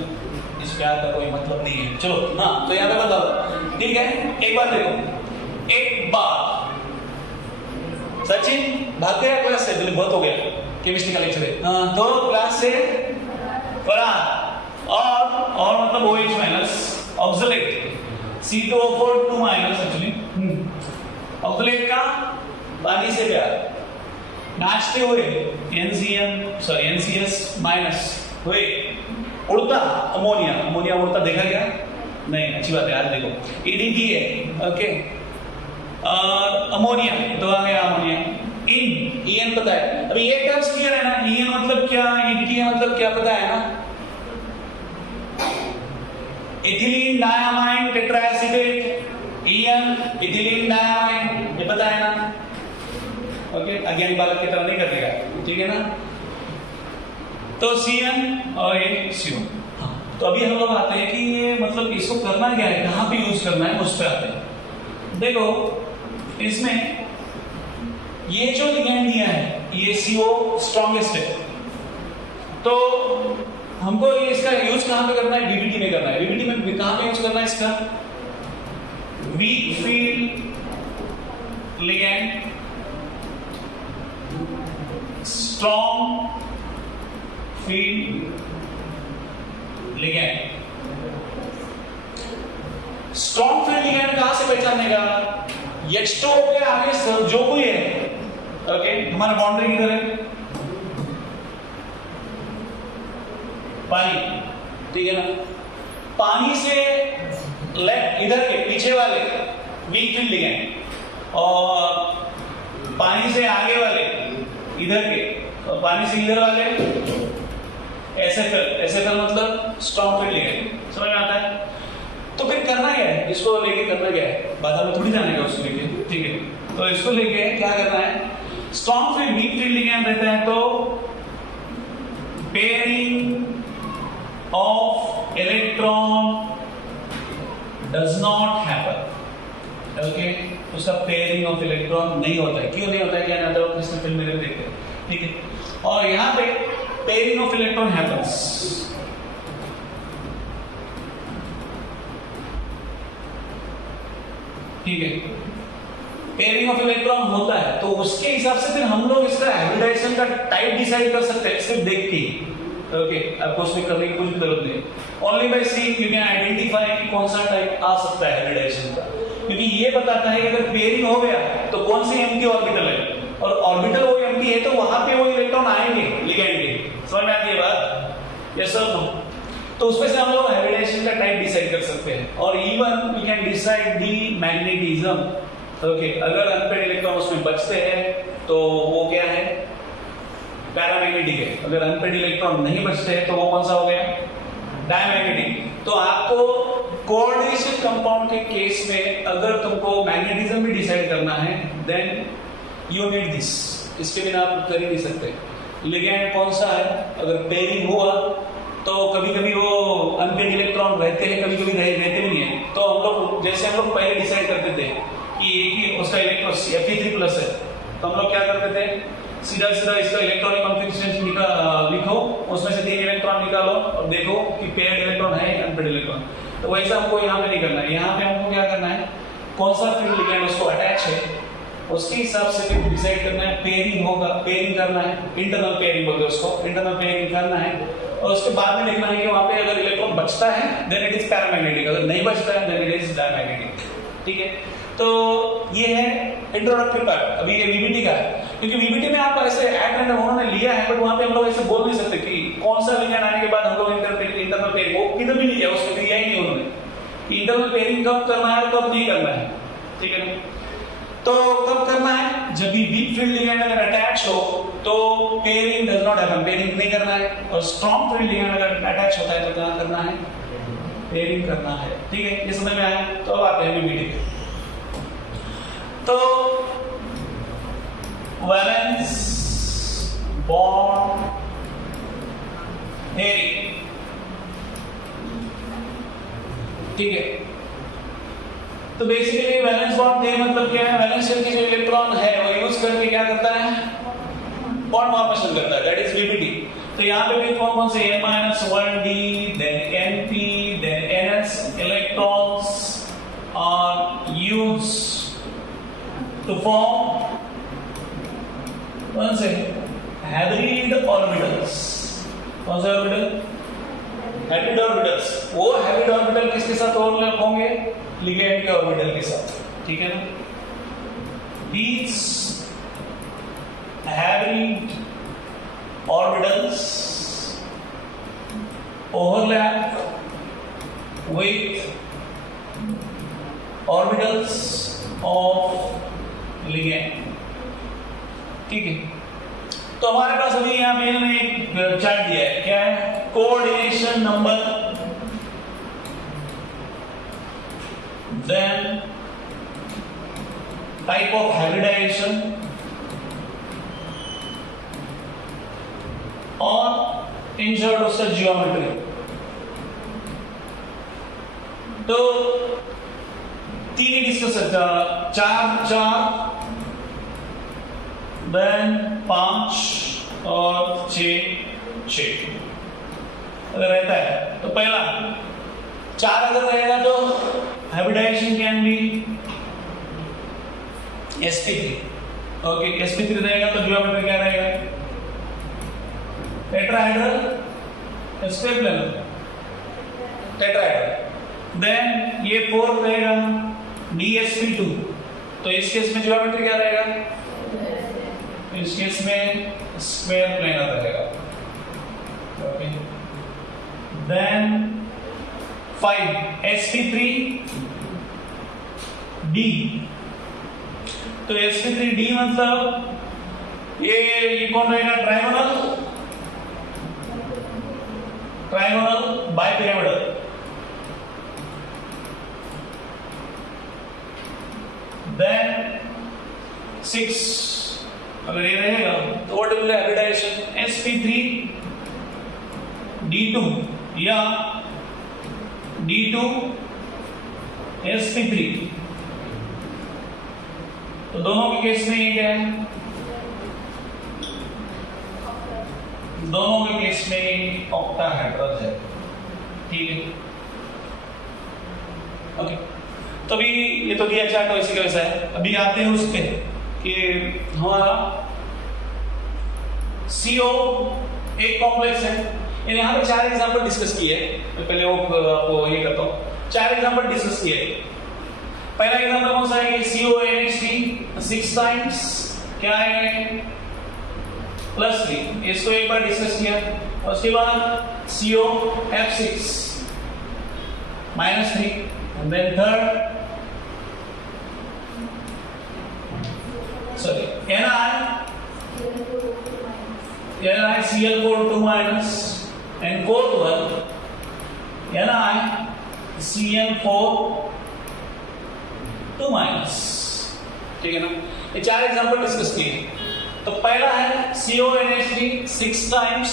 इस क्या का कोई मतलब नहीं है। चलो ना, तो यहाँ पे बताओ, ठीक है। एक बार देखो, एक बार सचिन भाग गया क्लास से, बोले बहुत हो गया, केमिस्ट्री का लेक्चर है। तो क्लास से फरार और मतलब OH minus oxalate C2O4 2 minus actually oxalate का पानी से प्यार नाचते हुए NCS माइनस हुए उड़ता अमोनिया उड़ता देखा गया नहीं, अच्छी बात है यार। देखो EDT है, ओके, अमोनिया तो आ गया अमोनिया। EN पता है, अभी ये टर्म्स क्लियर है ना, EN मतलब क्या, EDT मतलब क्या पता है ना। Ethylene diamine tetraacetate, EN ethylene diamine, ये पता है ना, ओके। अज्ञानी बालक की तरह नहीं करेगा, ठीक है ना। तो CN और ये CO। तो अभी हम लोग आते हैं कि ये मतलब इसको करना क्या है, कहाँ पे यूज करना है, उस पे आते हैं। देखो इसमें ये जो लिगेंड दिया है ये CO स्ट्रॉन्गेस्ट है, तो हमको ये इसका यूज कहाँ पे करना है, VBT में करना है। VBT में कहाँ पे यूज करना है इसका, weak field ligand strong field ligand. Strong field ligand कहां से पहचानने का, H2O के आगे सब जो कोई है, ओके, हमारा बाउंड्री किधर है, पानी, ठीक है ना। पानी से लेफ्ट इधर के पीछे वाले वीक फील्ड लिगेंड, और पानी से आगे वाले इधर के, और पानी से इधर वाले SFL मतलब स्ट्रॉन्ग फील्ड लिगेंड। समझ में आता है। तो फिर करना क्या है, इसको लेके करना क्या है, बाधा में थोड़ी जाने का उसको लेके, ठीक है। तो इसको लेके क्या करना है, strong field weak field ligand रहता है तो pairing of electron does not happen, okay. उसका पेयरिंग ऑफ इलेक्ट्रॉन नहीं होता है। क्यों नहीं होता है, क्या नहीं होता है, कृष्ण फिल्म में देखते हैं, ठीक है। और यहां पे पेयरिंग ऑफ इलेक्ट्रॉन हैपन्स, ठीक है। पेयरिंग ऑफ इलेक्ट्रॉन होता है तो उसके हिसाब से फिर हम लोग इसका हाइब्रिडाइजेशन का टाइप डिसाइड कर सकते हैं सिर्फ देख के, ओके। आपको उसमें करने की कुछ भी जरूरत नहीं, only by seeing you can identify कि कौन सा टाइप आ सकता है हाइब्रिडाइजेशन का, क्योंकि ये बताता है कि अगर पेयरिंग हो गया तो कौन सी एम्प्टी ऑर्बिटल है, और ऑर्बिटल वो एम्प्टी है तो वहां पे वो इलेक्ट्रॉन आएंगे लिगेंड के। समझ में आती है बात, यस और नो। तो उसमें से हम लोग हाइब्रिडाइजेशन का टाइप डिसाइड कर सकते हैं, और even we can decide the magnetism, okay. अगर अनपेड इलेक्ट्रॉन उसमें बचते हैं तो वो क्या है, पैरामैग्नेटिक है। अगर अनपेड इलेक्ट्रॉन नहीं बचते हैं तो वो कौन सा हो गया, डायमैग्नेटिक। तो आपको कोऑर्डिनेशन कंपाउंड के केस में अगर तुमको मैग्नेटिज्म भी डिसाइड करना है देन यू नीड दिस, इसके बिना आप कर ही नहीं सकते। लिगेंड कौन सा है, अगर पेयरिंग हुआ तो कभी कभी वो अनपेड इलेक्ट्रॉन रहते हैं, कभी कभी रहते भी नहीं है। तो हम लोग जैसे हम लोग पहले डिसाइड करते थे कि एक ही उसका इलेक्ट्रॉन Fe3+ है, तो हम लोग क्या करते थे, सीधा इसका इलेक्ट्रॉनिक कॉन्फ़िगरेशन लिखो, उसमें से 3 इलेक्ट्रॉन निकालो और देखो कि पेयर्ड इलेक्ट्रॉन है अनपेड इलेक्ट्रॉन। तो वैसा हमको यहाँ पे नहीं करना है। यहाँ पे हमको क्या करना है, कौन सा फील्ड लिगेंड उसको अटैच है उसके हिसाब से फिर डिसाइड करना है। पेयरिंग होगा, पेयरिंग करना है, इंटरनल पेयरिंग बोलते हैं उसको, इंटरनल पेयरिंग करना है, और उसके बाद में देखना है कि वहां पे अगर इलेक्ट्रॉन बचता है देन इट इज पैरामैग्नेटिक, अगर नहीं बचता है देन इट इज डायमैग्नेटिक, ठीक है। तो ये है इंट्रोडक्टरी पार्ट। अभी ये वीबीटी का है, क्योंकि वीबीटी में आप ऐसे ऐड करना उन्होंने लिया है, बट वहां पे हम लोग ऐसे बोल नहीं सकते कि कौन सा लिगेंड आने के बाद हम लोग इंटरनल पेयरिंग, वो किधर भी नहीं किया, उसमें दिया ही नहीं उन्होंने। इंटरनल पेयरिंग कब करना है कब नहीं करना है, ठीक है। तो कब करना है, जब भी वीक फील्ड लिगेंड अगर अटैच हो तो pairing does not happen, pairing नहीं करना है। और स्ट्रॉन्ग फील्ड लिगेंड अगर अटैच होता है तो क्या करना है, पेयरिंग करना है, ठीक है। ये समझ में आया। तो अब आते हैं वीबीटी पे। तो वैलेंस बॉन्ड थ्योरी, ठीक है। तो बेसिकली वैलेंस बॉन्ड थ्योरी मतलब क्या है, वैलेंस शेल की जो इलेक्ट्रॉन है वो यूज करके क्या करता है, बॉन्ड फॉर्मेशन करता है, दैट इज वीबीटी। तो यहाँ पे भी कौन कौन से n-1d, then np, then ns electrons are used to form कौन से hybrid orbitals. कौन से ऑर्बिटल? Hybrid orbitals. वो हाइब्रिड ऑर्बिटल किसके साथ ओवरलैप होंगे? लिगेंड के ऑर्बिटल के साथ. ठीक है ना? These hybrid orbitals overlap with orbitals of ligand. ठीक है. तो हमारे पास अभी यहाँ पे इन्होंने एक चार्ट दिया है. क्या है? Coordination number, then type of hybridization और इन शॉर्ट उसका जियोमेट्री. तो तीन ही डिस्कस करता. चार देन 5 और 6 अगर रहता है तो पहला 4 अगर रहेगा तो hybridisation can be sp3. Okay, sp3 रहेगा तो जियोमेट्री क्या रहेगा? Tetrahedral square planar tetrahedral. Then ये 4 रहेगा dsp2. तो इस केस में जियोमेट्री क्या रहेगा? इस केस में स्क्वायर प्लेनर रहेगा. ओके. Then 5 sp3d. तो sp3d मतलब ये कौन रहेगा? ट्रायंगोनल बाइपिरामिडल. देन 6 अगर ये रहेगा तो what will be hybridisation? sp3 d2 या d2 sp3. तो दोनों के केस में ये क्या है? दोनों के केस में ऑक्टाहेड्रल है. ठीक है. ओके. तो अभी ये तो दिया चार्ट वैसे का वैसा है. अभी आते हैं उस पे कि हमारा CO एक कॉम्प्लेक्स है. यहाँ पे 4 एग्जांपल डिस्कस किए हैं. पहले वो आपको ये करता हूँ. 4 एग्जांपल डिस्कस किए. पहला एग्जांपल कौन सा है कि CONH3 6 टाइम्स क्या है? +3. इसको एक बार डिस्कस किया. उसके बाद COF6 -3 and then third sorry NiCl4 2 minus and fourth one NiCl4 2 minus. ठीक है ना? ये 4 एग्जांपल डिस्कस किए. तो पहला है CONH3 6 टाइम्स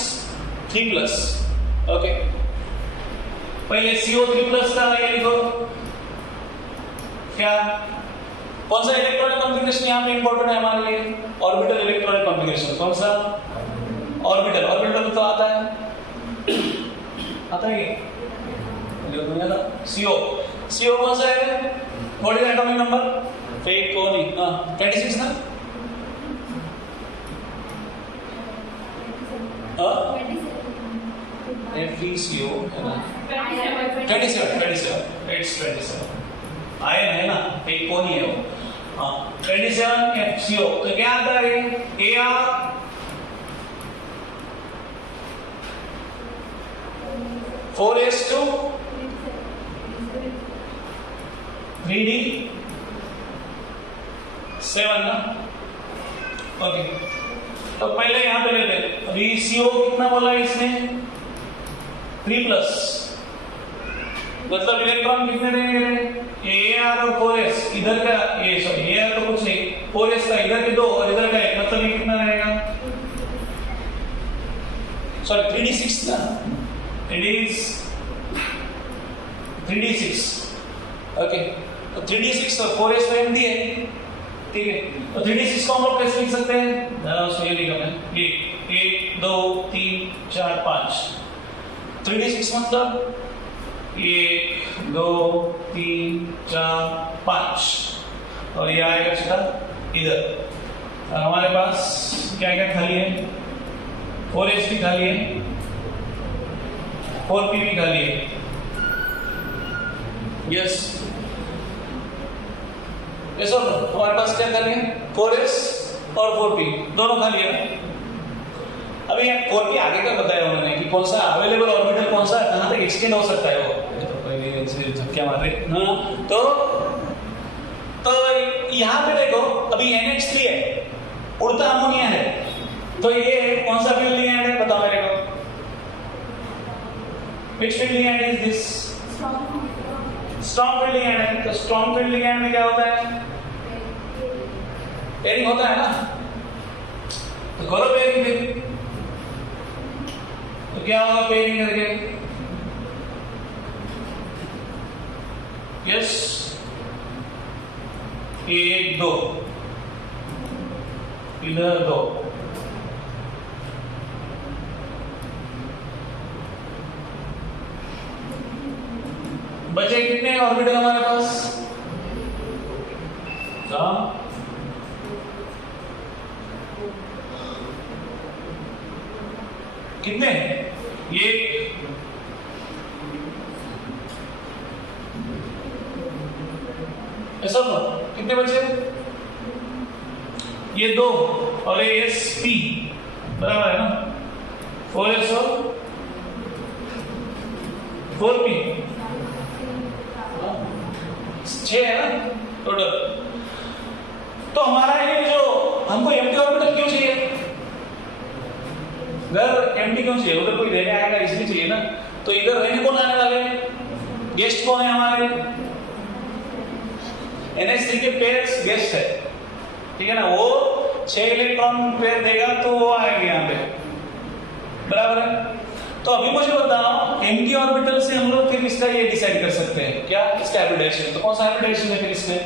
3+. ओके. पहले CO3+ का ये लिखो. क्या कौन सा इलेक्ट्रॉनिक कॉन्फ़िगरेशन यहाँ पे इंपॉर्टेंट है हमारे लिए? Orbital electronic configuration. कौन सा? ऑर्बिटल तो आता है CO कौन सा है? What is atomic number? Fake को नहीं. 26 ना? FeCO है ना? 27. It's 27. आयन है ना? फेक को नहीं है वो. 27 FeCO. तो क्या आता है? Ar 4s2 3d 7 ना? ओके. तो पहले यहां पे लेते हैं. अभी CO कितना बोला है इसने? 3+. मतलब इलेक्ट्रॉन कितने रहेंगे? Ar और 4s. इधर का ये सॉरी Ar तो कुछ नहीं, 4s का इधर के 2 और इधर का 1. मतलब ये कितना रहेगा? सॉरी 3d6 ना? It is 3d6. ओके. तो 3d6 और 4s में एमडी है. ठीक है. तो 3d6 को हम लोग कैसे लिख सकते हैं? उसको ये लिखा है ये 1 2 3 4 5 3d6 मतलब 1 2 3 4 5 और ये आएगा इसका इधर। और हमारे पास क्या क्या खाली है, 4s भी खाली है, 4p भी खाली है। यस यस और हमारे पास क्या खाली है, 4s और 4p दोनों खाली है। अभी यहाँ 4p आगे का बताया उन्होंने कि कौन सा अवेलेबल ऑर्बिटल कौन सा कहाँ तक एक्सटेंड हो सकता है, वो तो पहले से झटके मार रहे। हाँ तो यहाँ पे देखो अभी NH3 है, उड़ता अमोनिया है, तो ये कौन सा फील्ड लिगेंड है बताओ मेरे को, which field ligand is this? Strong field ligand है। तो स्ट्रॉन्ग फील्ड लिगेंड में क्या होता है, पेयरिंग होता है ना, तो करो पेयरिंग फिर। तो क्या होगा पेयरिंग करके, यस 1 2 इधर 2, बचे कितने ऑर्बिटल हमारे पास, कितने, ये ऐसा कितने बचे, ये 2 और ये sp बराबर है ना, 4s और 4p 6 है ना टोटल। तो हमारा ये जो हमको एम्प्टी ऑर्बिटल क्यों चाहिए, घर एम्प्टी क्यों चाहिए, उधर कोई रहने आएगा इसलिए चाहिए ना। तो इधर रहने कौन आने वाले हैं, गेस्ट कौन है हमारे, NH3 के पेयर्स गेस्ट है, ठीक है ना, वो 6 इलेक्ट्रॉन पेयर देगा तो वो आएंगे यहाँ पे, बराबर है। तो अभी मुझे बताओ एम्प्टी ऑर्बिटल से हम लोग फिर इसका ये डिसाइड कर सकते हैं क्या, इसका हाइब्रिडाइजेशन, तो कौन सा हाइब्रिडाइजेशन है फिर इसमें,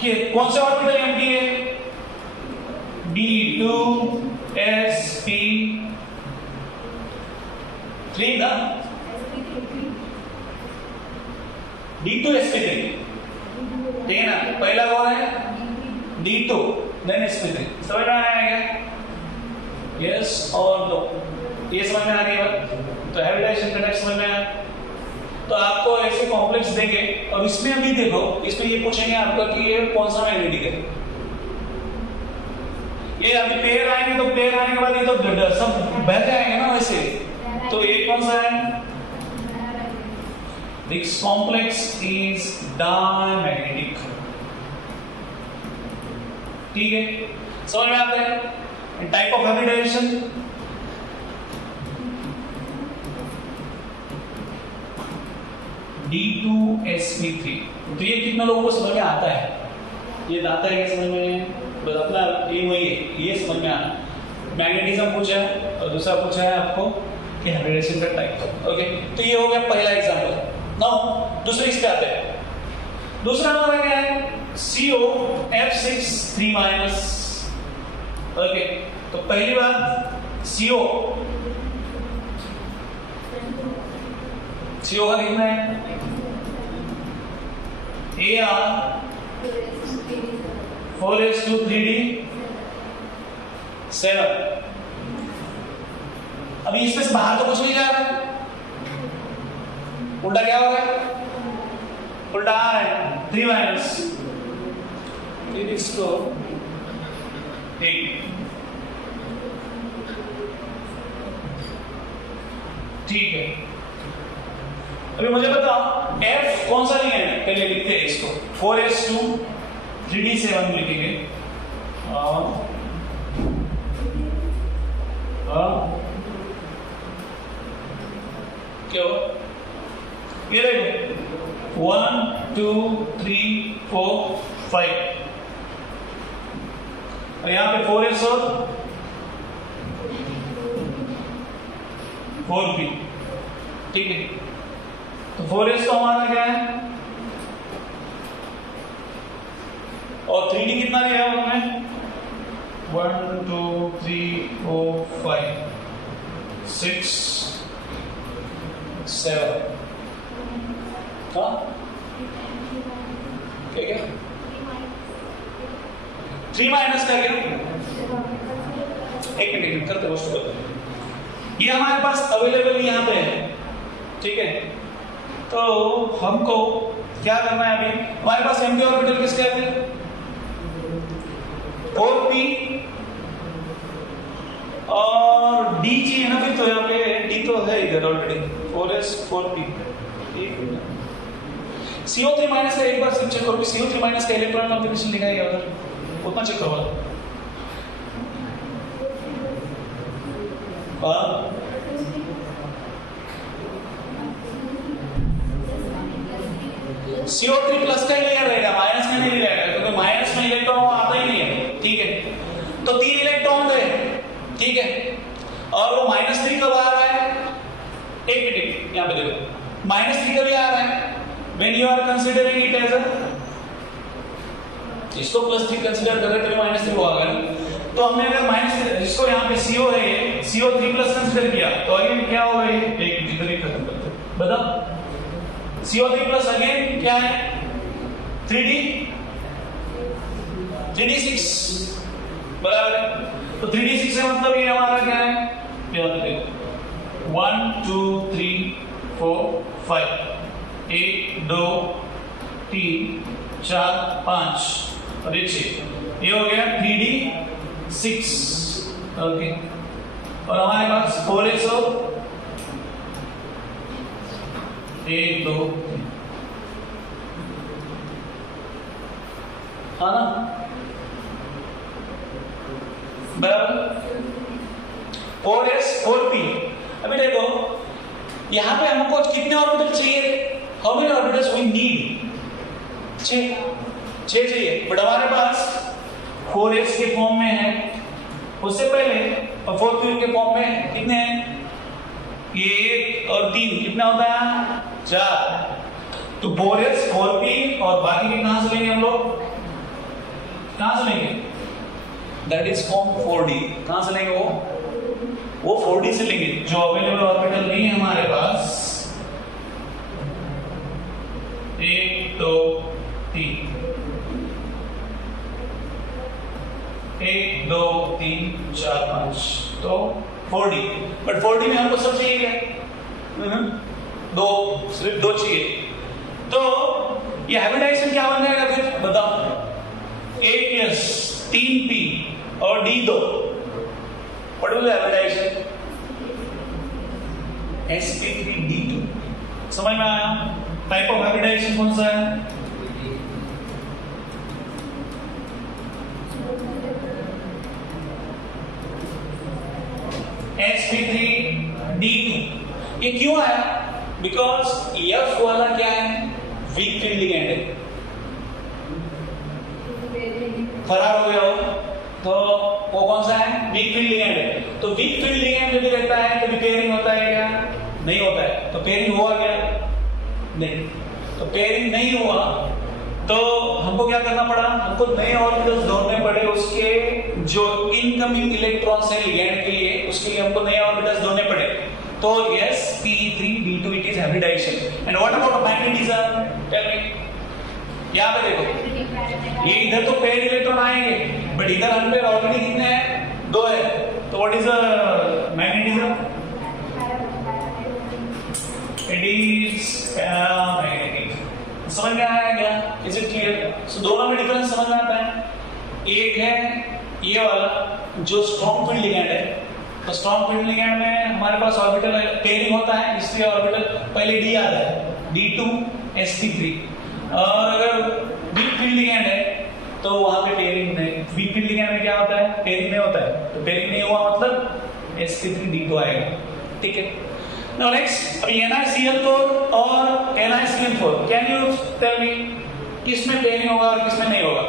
कि कौन सा ऑर्बिटल एम्प्टी है, D2sp3 ना, D2sp3 ठीक है ना, पहला कौन है D2 देन sp3, समझ में आया क्या, यस और नो, ये समझ में आ गई बात। तो हाइब्रिडाइजेशन कंडक्ट समझ में आया। तो आपको ऐसे कॉम्प्लेक्स देंगे और इसमें अभी देखो, इसमें ये पूछेंगे आपको कि ये कौन सा मैग्नेटिक है, ये अभी पेयर आएंगे तो पेयर आने के बाद ये तो सब बह जाएंगे ना वैसे, तो ये कौन सा है, दिस कॉम्प्लेक्स इज डायमैग्नेटिक, ठीक है, समझ में आता है। टाइप ऑफ हाइब्रिडाइजेशन, D2sp3, तो ये कितना लोगों को समझ में आता है, ये आता है क्या समझ में, बस अपना ये वही है, ये समझ में आना। मैग्नेटिज्म पूछा है और दूसरा पूछा है आपको कि हाइब्रिडाइजेशन का टाइप, ओके। तो ये हो गया पहला एग्जांपल। नाउ दूसरे इस पे आते हैं। दूसरा हमारा क्या है, COF6 3-, ओके। तो पहली बात CO का कितना है, AR 4s2 3d7। अभी इसमें से बाहर तो कुछ नहीं जा रहा है, उल्टा क्या हो गया, उल्टा आ रहा है 3-, इसको ठीक है। अभी मुझे बताओ F कौन सा लिगेंड है, पहले लिखते हैं इसको, 4s2 3d7 लिखेंगे और क्या ये देखो 1 2 3 4 5 और यहाँ पे 4s और 4p, ठीक है। तो 4s तो हमारा क्या है और 3d कितना दिया हमने 1 2 3 4 5 6 7 हाँ क्या क्या 3 माइनस का क्या एक मिनट करते वस्तु करते ये हमारे पास अवेलेबल यहाँ पे है, ठीक है। तो हमको क्या करना है अभी, हमारे पास एम्प्टी ऑर्बिटल किसके हैं 4p और d चाहिए ना, फिर तो यहाँ पे d तो है इधर already 4s 4p। CO3 minus का एक बार सिर्फ चेक करो कि CO3 माइनस का इलेक्ट्रॉन कॉन्फ़िगरेशन लिखा है क्या उधर, उतना चेक करो। CO3 प्लस का ही रहेगा, माइनस का नहीं रहेगा, क्योंकि माइनस में इलेक्ट्रॉन आता ही नहीं है, ठीक है। तो 3 इलेक्ट्रॉन गए, ठीक है, और वो -3 कब आ रहा है, एक मिनट यहाँ पे देखो, -3 कभी आ रहा है when you are considering it as a, इसको +3 कंसीडर कर रहे हैं तो -3 होगा ना। तो हमने अगर -3 जिसको यहाँ पे CO है ये CO3 प्लस कंसीडर किया तो अगेन क्या होगा, ये एक जिधर ही खत्म करते हैं, बताओ CO3 प्लस अगेन क्या है 3d6 बराबर है। तो 3d6 का मतलब ये हमारा क्या है, ये देखो 1 2 3 4 5 1 2 3 4 5 और ये 6, ये हो गया 3d6, ओके। और हमारे पास 4s हो 1 2 3, हाँ ना बराबर 4s 4p। अभी देखो यहां पे हमको कितने ऑर्बिटल चाहिए, how many orbitals we need, 6 चाहिए, बट हमारे पास 4s के फॉर्म में है उससे पहले, और 4p के फॉर्म में कितने हैं, ये 1 और 3 कितना होता है 4। तो 4s 4p और बाकी के कहां से लेंगे हम लोग, कहां से लेंगे, दैट इज फॉर्म 4d, कहां से लेंगे वो 4d से लेंगे, जो अवेलेबल ऑर्बिटल नहीं है हमारे पास 1 2 3 1 2 3 4 5, तो 4d, बट 4d में हमको सब चाहिए क्या, दो, सिर्फ 2 चाहिए। तो ये हाइब्रिडाइजेशन क्या बन जाएगा फिर बताओ, 8s 3p और d2, what will hybridisation sp3d2, समझ में आया, टाइप ऑफ हाइब्रिडाइजेशन कौन सा है, sp3d2। ये क्यों आया, बिकॉज F वाला क्या है, वीक फील्ड लिगेंड है, फरार हो गया हो तो वो कौन सा है, वीक फील्ड लिगेंड है। तो वीक फील्ड लिगेंड यदि रहता है तो पेयरिंग होता है क्या, नहीं होता है। तो पेयरिंग हुआ क्या, नहीं, तो पेयरिंग नहीं हुआ तो हमको क्या करना पड़ा, हमको नए ऑर्बिटल्स ढूंढने पड़े, उसके जो इनकमिंग इलेक्ट्रॉन्स है लिगेंड के लिए, उसके लिए हमको नए ऑर्बिटल्स ढूंढने पड़े। तो sp3d2 it is hybridisation. And what about magnetism, tell me. यहां पे देखो ये इधर तो पेयर इलेक्ट्रॉन आएंगे, बट इधर अनपेयर ऑलरेडी कितने हैं, 2 है। तो what is magnetism, it is paramagnetic. समझ में आया क्या, इज इट क्लियर। सो दोनों में डिफरेंस समझ में आता है। एक है ये वाला जो स्ट्रॉन्ग फील्ड लिगेंड है, तो स्ट्रॉन्ग फील्ड लिगेंड में हमारे पास ऑर्बिटल पेयरिंग होता है, इसलिए ऑर्बिटल पहले d आता है, d2 sp3। और अगर वीक फील्ड लिगेंड है तो वहां पे पेयरिंग नहीं, वीक फील्ड लिगेंड में क्या होता है, पेयरिंग नहीं होता है। तो पेयरिंग नहीं हुआ मतलब sp3d2 आएगा, ठीक है। Now next, अभी NiCl4 और NiCl4, can you tell me किसमें पेयरिंग होगा और किसमें नहीं होगा।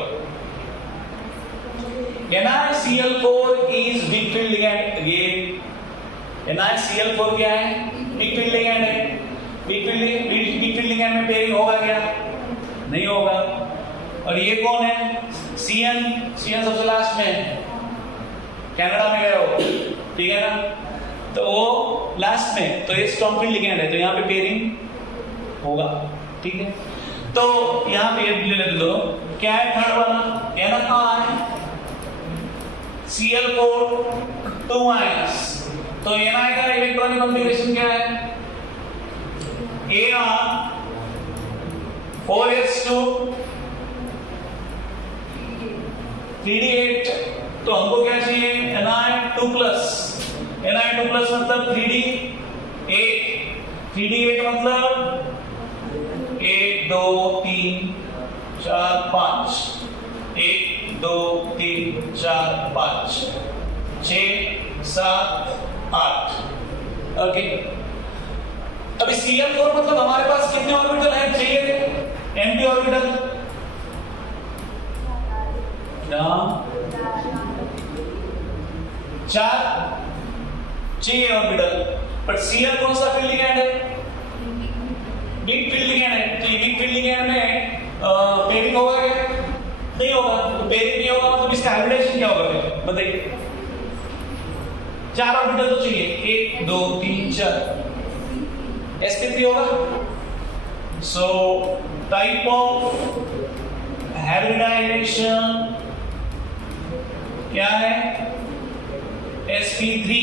NiCl4 is weak field ligand again। NiCl4 क्या है, weak field ligand है। weak field ligand में पेयरिंग होगा क्या, नहीं होगा। और ये कौन है, CN सबसे लास्ट में है, कनाडा में गया हो, ठीक है ना, तो वो लास्ट में, तो ये स्ट्रॉन्ग फील्ड लिगेंड है, तो यहाँ पे पेयरिंग होगा, ठीक है। तो यहाँ पे ये ले लो, क्या है थर्ड वाला, NR Cl4 2 आयंस, तो Na का इलेक्ट्रॉनिक कॉन्फ़िगरेशन क्या है, Ar 4s2 3d8, तो हमको क्या चाहिए, Na2+ मतलब 3d8, 3d8 मतलब 1 2 3 4 5, 1 2 3 4 5 6 7 8, ओके। अभी Cl4 मतलब हमारे पास कितने ऑर्बिटल हैं चाहिए, एम्प्टी ऑर्बिटल, चार चाहिए ऑर्बिटल, बट Cl कौन सा फील्ड लिगेंड है, वीक फील्ड लिगेंड है, तो ये वीक फील्ड लिगेंड में पेयरिंग होगा क्या, नहीं होगा, तो पेयरिंग नहीं होगा मतलब इसका हाइब्रिडेशन क्या होगा फिर बताइए, चार ऑर्बिटल तो चाहिए, 1 2 3 4, sp3 होगा, सो टाइप ऑफ हाइब्रिडाइजेशन क्या है, sp3,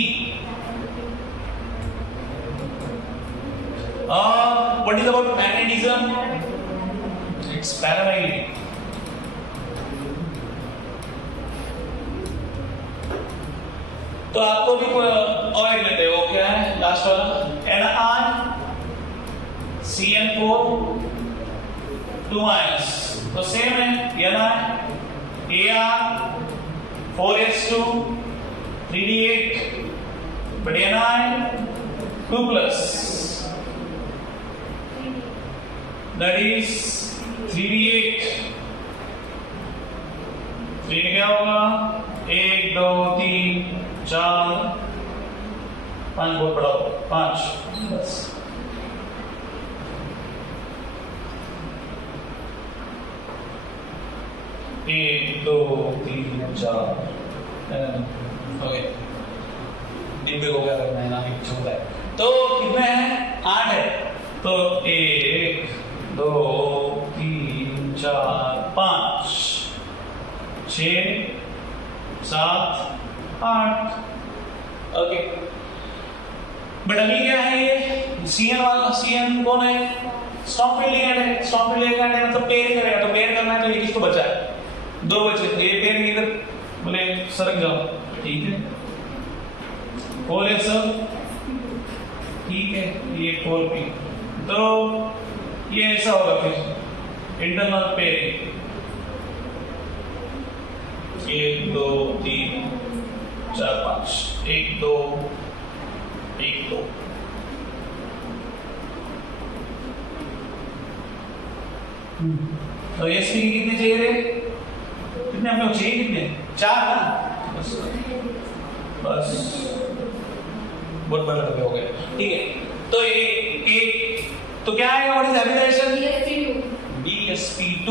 what is about magnetism, it's paramagnetic, तो आपको भी और एक लेते हो, क्या है लास्ट वाला, NR Cl4 2 आयंस, तो सेम है, Ar 4s2 3d8, but Na 2+, that is 3d8, 3 क्या होगा, 1 2 3 4 5, बहुत बड़ा होगा, 5 बस, एक दो तीन चार, ओके, डिब्बे को क्या करना है ना, एक छोटा है, तो कितने हैं, 8 है, तो 1 2 3 4 5 6 7 8, ओके। बट अभी क्या है ये Cn वाला, Cn कौन है, स्ट्रॉन्ग फील्ड लिगेंड है, स्ट्रॉन्ग फील्ड लिगेंड है मतलब पेयर करेगा, तो पेयर करना है, तो ये किसको बचा है, 2 बचे, तो ये पेयर इधर बोले सरक जाओ, ठीक है, खोल है सब, ठीक है, ये खोल भी, तो ये ऐसा होगा फिर इंटरनल पेयरिंग, 1 2 3 4 5, 1 2 1 2, तो ये sp कितने चाहिए रे, कितने हम लोग चाहिए, कितने, 4 ना, बस बहुत बड़ा हो गया, ठीक है। तो एक तो क्या आएगा, what is hybridisation, DsP2,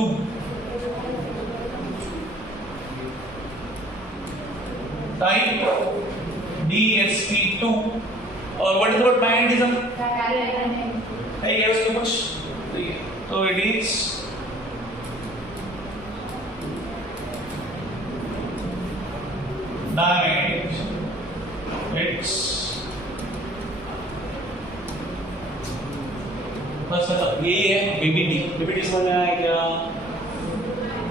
type DsP2, और व्हाट इज अबाउट मैग्नेटिज्म, है क्या उसके कुछ, तो इट इज diamagnetic, it's बस यही है बीबीटी समझ में आया क्या,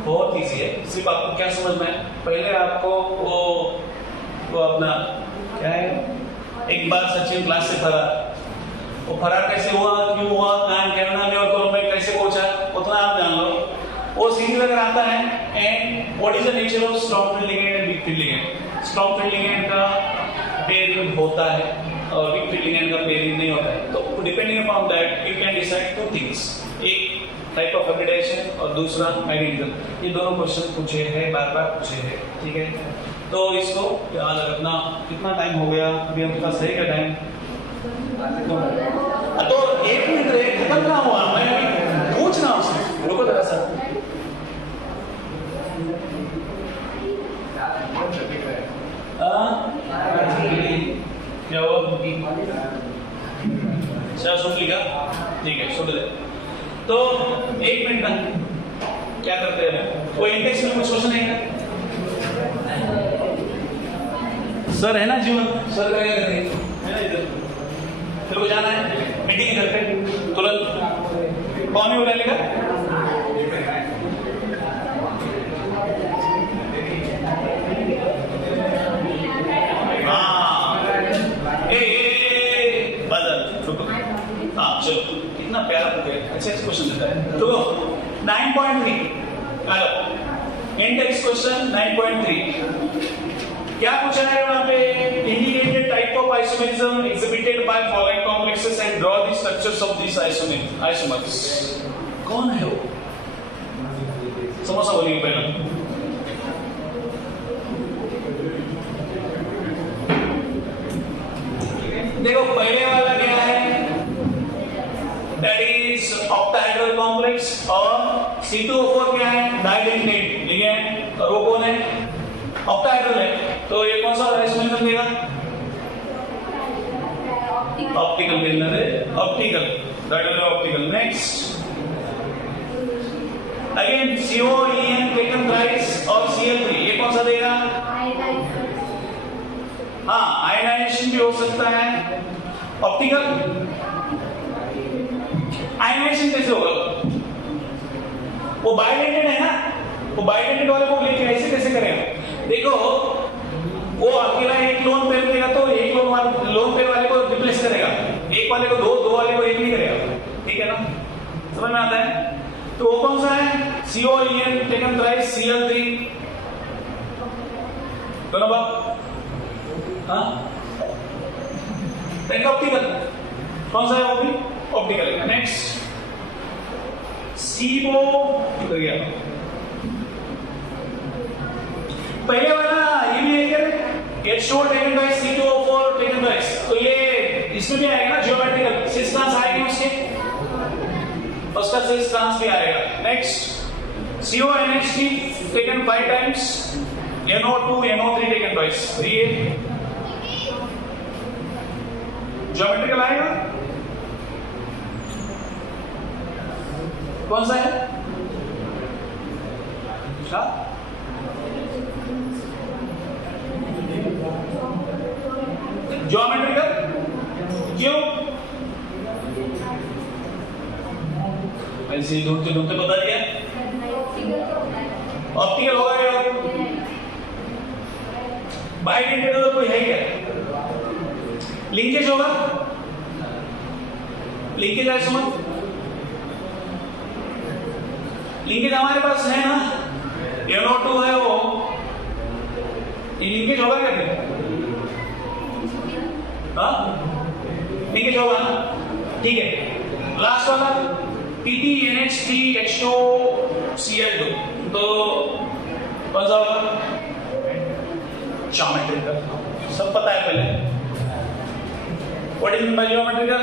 बहुत इजी है, सिर्फ आपको क्या समझना है, पहले आपको वो अपना क्या है, एक बार सचिन क्लास से फरार, वो फरार कैसे हुआ, क्यों हुआ, कहाँ कैनेडा में और कोलंबिया कैसे पहुंचा, उतना आप जान लो, वो सीरीज अगर आता है, and what is the nature of strong field ligand and weak field ligand, strong field ligand का पेयरिंग होता है और वीक फील्ड लिगेंड का पेयरिंग नहीं होता है, तो depending upon that you can decide 2 things, एक टाइप ऑफ हाइब्रिडाइजेशन और दूसरा मैग्नेटिज्म, ये दोनों क्वेश्चन पूछे हैं, बार-बार पूछे हैं, ठीक है, तो इसको याद रखना। कितना टाइम हो गया, अभी हमके पास है क्या टाइम, तो 1 मिनट रहे, खत्म ना हुआ, मैं अभी पूछ रहा हूँ, रुको जरा सा, की। सर सुन लिया, ठीक है सुन ले। तो एक मिनट ना क्या करते हैं, कोई इंडेक्स में कुछ क्वेश्चन है क्या? सर है ना जीवन, सर का क्या करते हैं, है ना इधर, तेरे को जाना है मीटिंग करते तुरंत। कौन है उड़ा लेगा? कितना प्यारा बुक है, अच्छे क्वेश्चन देता है। तो 9.3 हेलो इंडेक्स क्वेश्चन 9.3 क्या पूछा है वहां पे? Indicated type of isomerism exhibited by following complexes and draw the structures of this isomers. कौन है वो? समोसा बोलिए पहले। देखो पहले वाला क्या है, दैट इज ऑक्टाहेड्रल कॉम्प्लेक्स, और C2O4 क्या है? डाइडेंटेट, ठीक है। और वो कौन है? ऑक्टाहेड्रल है। तो ये कौन सा आइसोमेरिज्म देगा? ऑप्टिकल देना है, optical, that is optical. Next again COEN taken thrice और Cl3, ये कौन सा देगा? हाँ आयनाइजेशन भी हो सकता है। ऑप्टिकल आयनाइजेशन कैसे होगा? वो बाइडेंटेड है ना, वो बाइडेंटेड वाले को लेके ऐसे कैसे करेगा? देखो वो अकेला एक लोन पेयर देगा तो एक लोन पेयर वाले को रिप्लेस करेगा, एक वाले को दो वाले को एक नहीं करेगा, ठीक है ना? समझ में आता है? तो वो कौन सा है? COEN टेकन थ्राइस Cl3 दोनों बात। हाँ ऑप्टिकल कौन सा है? वो भी ऑप्टिकल है। नेक्स्ट सीबो हो गया, पहले वाला ये भी है क्या? H2O taken by C2O4 taken by, तो ये इसमें भी आएगा ना ज्योमेट्रिकल सिस ट्रांस आएगा उसका सिस ट्रांस भी आएगा। Next CONH3 taken 5 times, NO2 NO3 taken by, ये ज्योमेट्रिकल आएगा। कौन सा है? ज्योमेट्रिकल क्यों? ऐसे ही ढूंढते ढूंढते बता दिया। ऑप्टिकल होगा क्या? बाइडेंटेड अगर कोई है क्या? लिंकेज होगा, लिंकेज आइसोमर, लिंकेज हमारे पास है ना, NO2 है वो, ये लिंकेज होगा क्या? हाँ लिंकेज होगा ना, ठीक है। लास्ट वाला PTNH3H2Cl2, तो कौन सा होगा? ज्योमेट्रिकल, सब पता है पहले। What is by geometrical?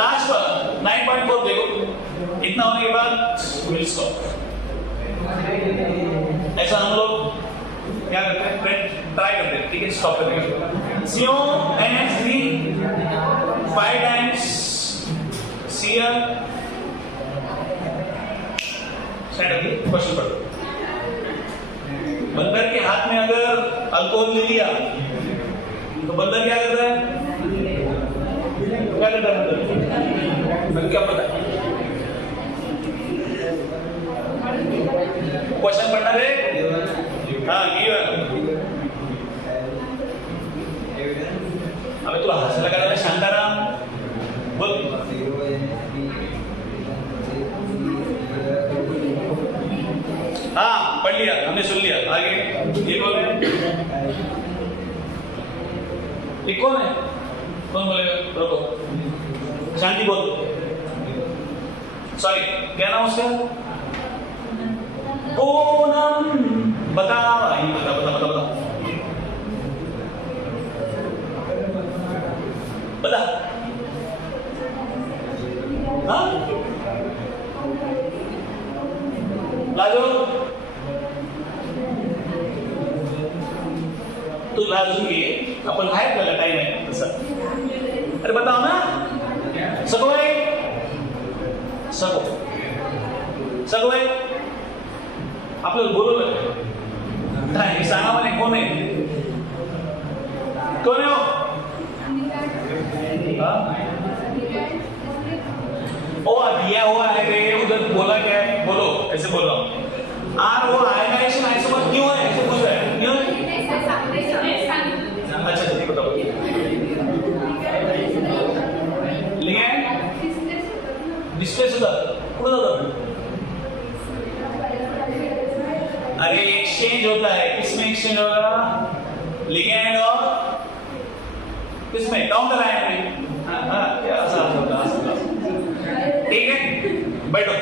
Last वाला 9.4 देखो, इतना होने के बाद विल स्टॉप। ऐसा हम लोग क्या करते हैं? ट्राई करते हैं, ठीक है? स्टॉप करते हैं। CONH3 5 टाइम्स Cl सेट अभी क्वेश्चन पढ़ो। बंदर के हाथ में अगर अल्कोहल ले लिया तो बंदर क्या करता है? क्या करता है बंदर? क्या पता है? क्वेश्चन पढ़ना रे। हाँ अबे तू हाथ लगा रहा है शांताराम, बोल। हाँ पढ़ लिया हमने, सुन लिया। आगे ये कौन है? ये कौन है? कौन बोलेगा? रुको शांति बोल। सॉरी क्या नाम उसका? पूनम। बता भाई, बता बता बता बता बता। हाँ लाजो तुला अजून ये आपण आहे आपल्याला टाइम आहे तसं. अरे बताओ ना सगो भाई सगो सगो भाई आपल्याला बोलवलं काय सांगा म्हणे कोण आहे कौन है वो? ओ दिया हुआ है रे उधर बोला क्या है बोलो ऐसे बोल रहा हूँ आर वो आयनाइजेशन आइसोमर क्यों है ऐसे पूछ रहा है क्यों है अच्छा ठीक बताओ लिगेंड डिस्प्लेस होता कुठं जातं अरे एक्सचेंज होता है किसमें एक्सचेंज होगा लिगेंड और किसमें काउंटर आयन में क्या साथ होगा ठीक है बैठो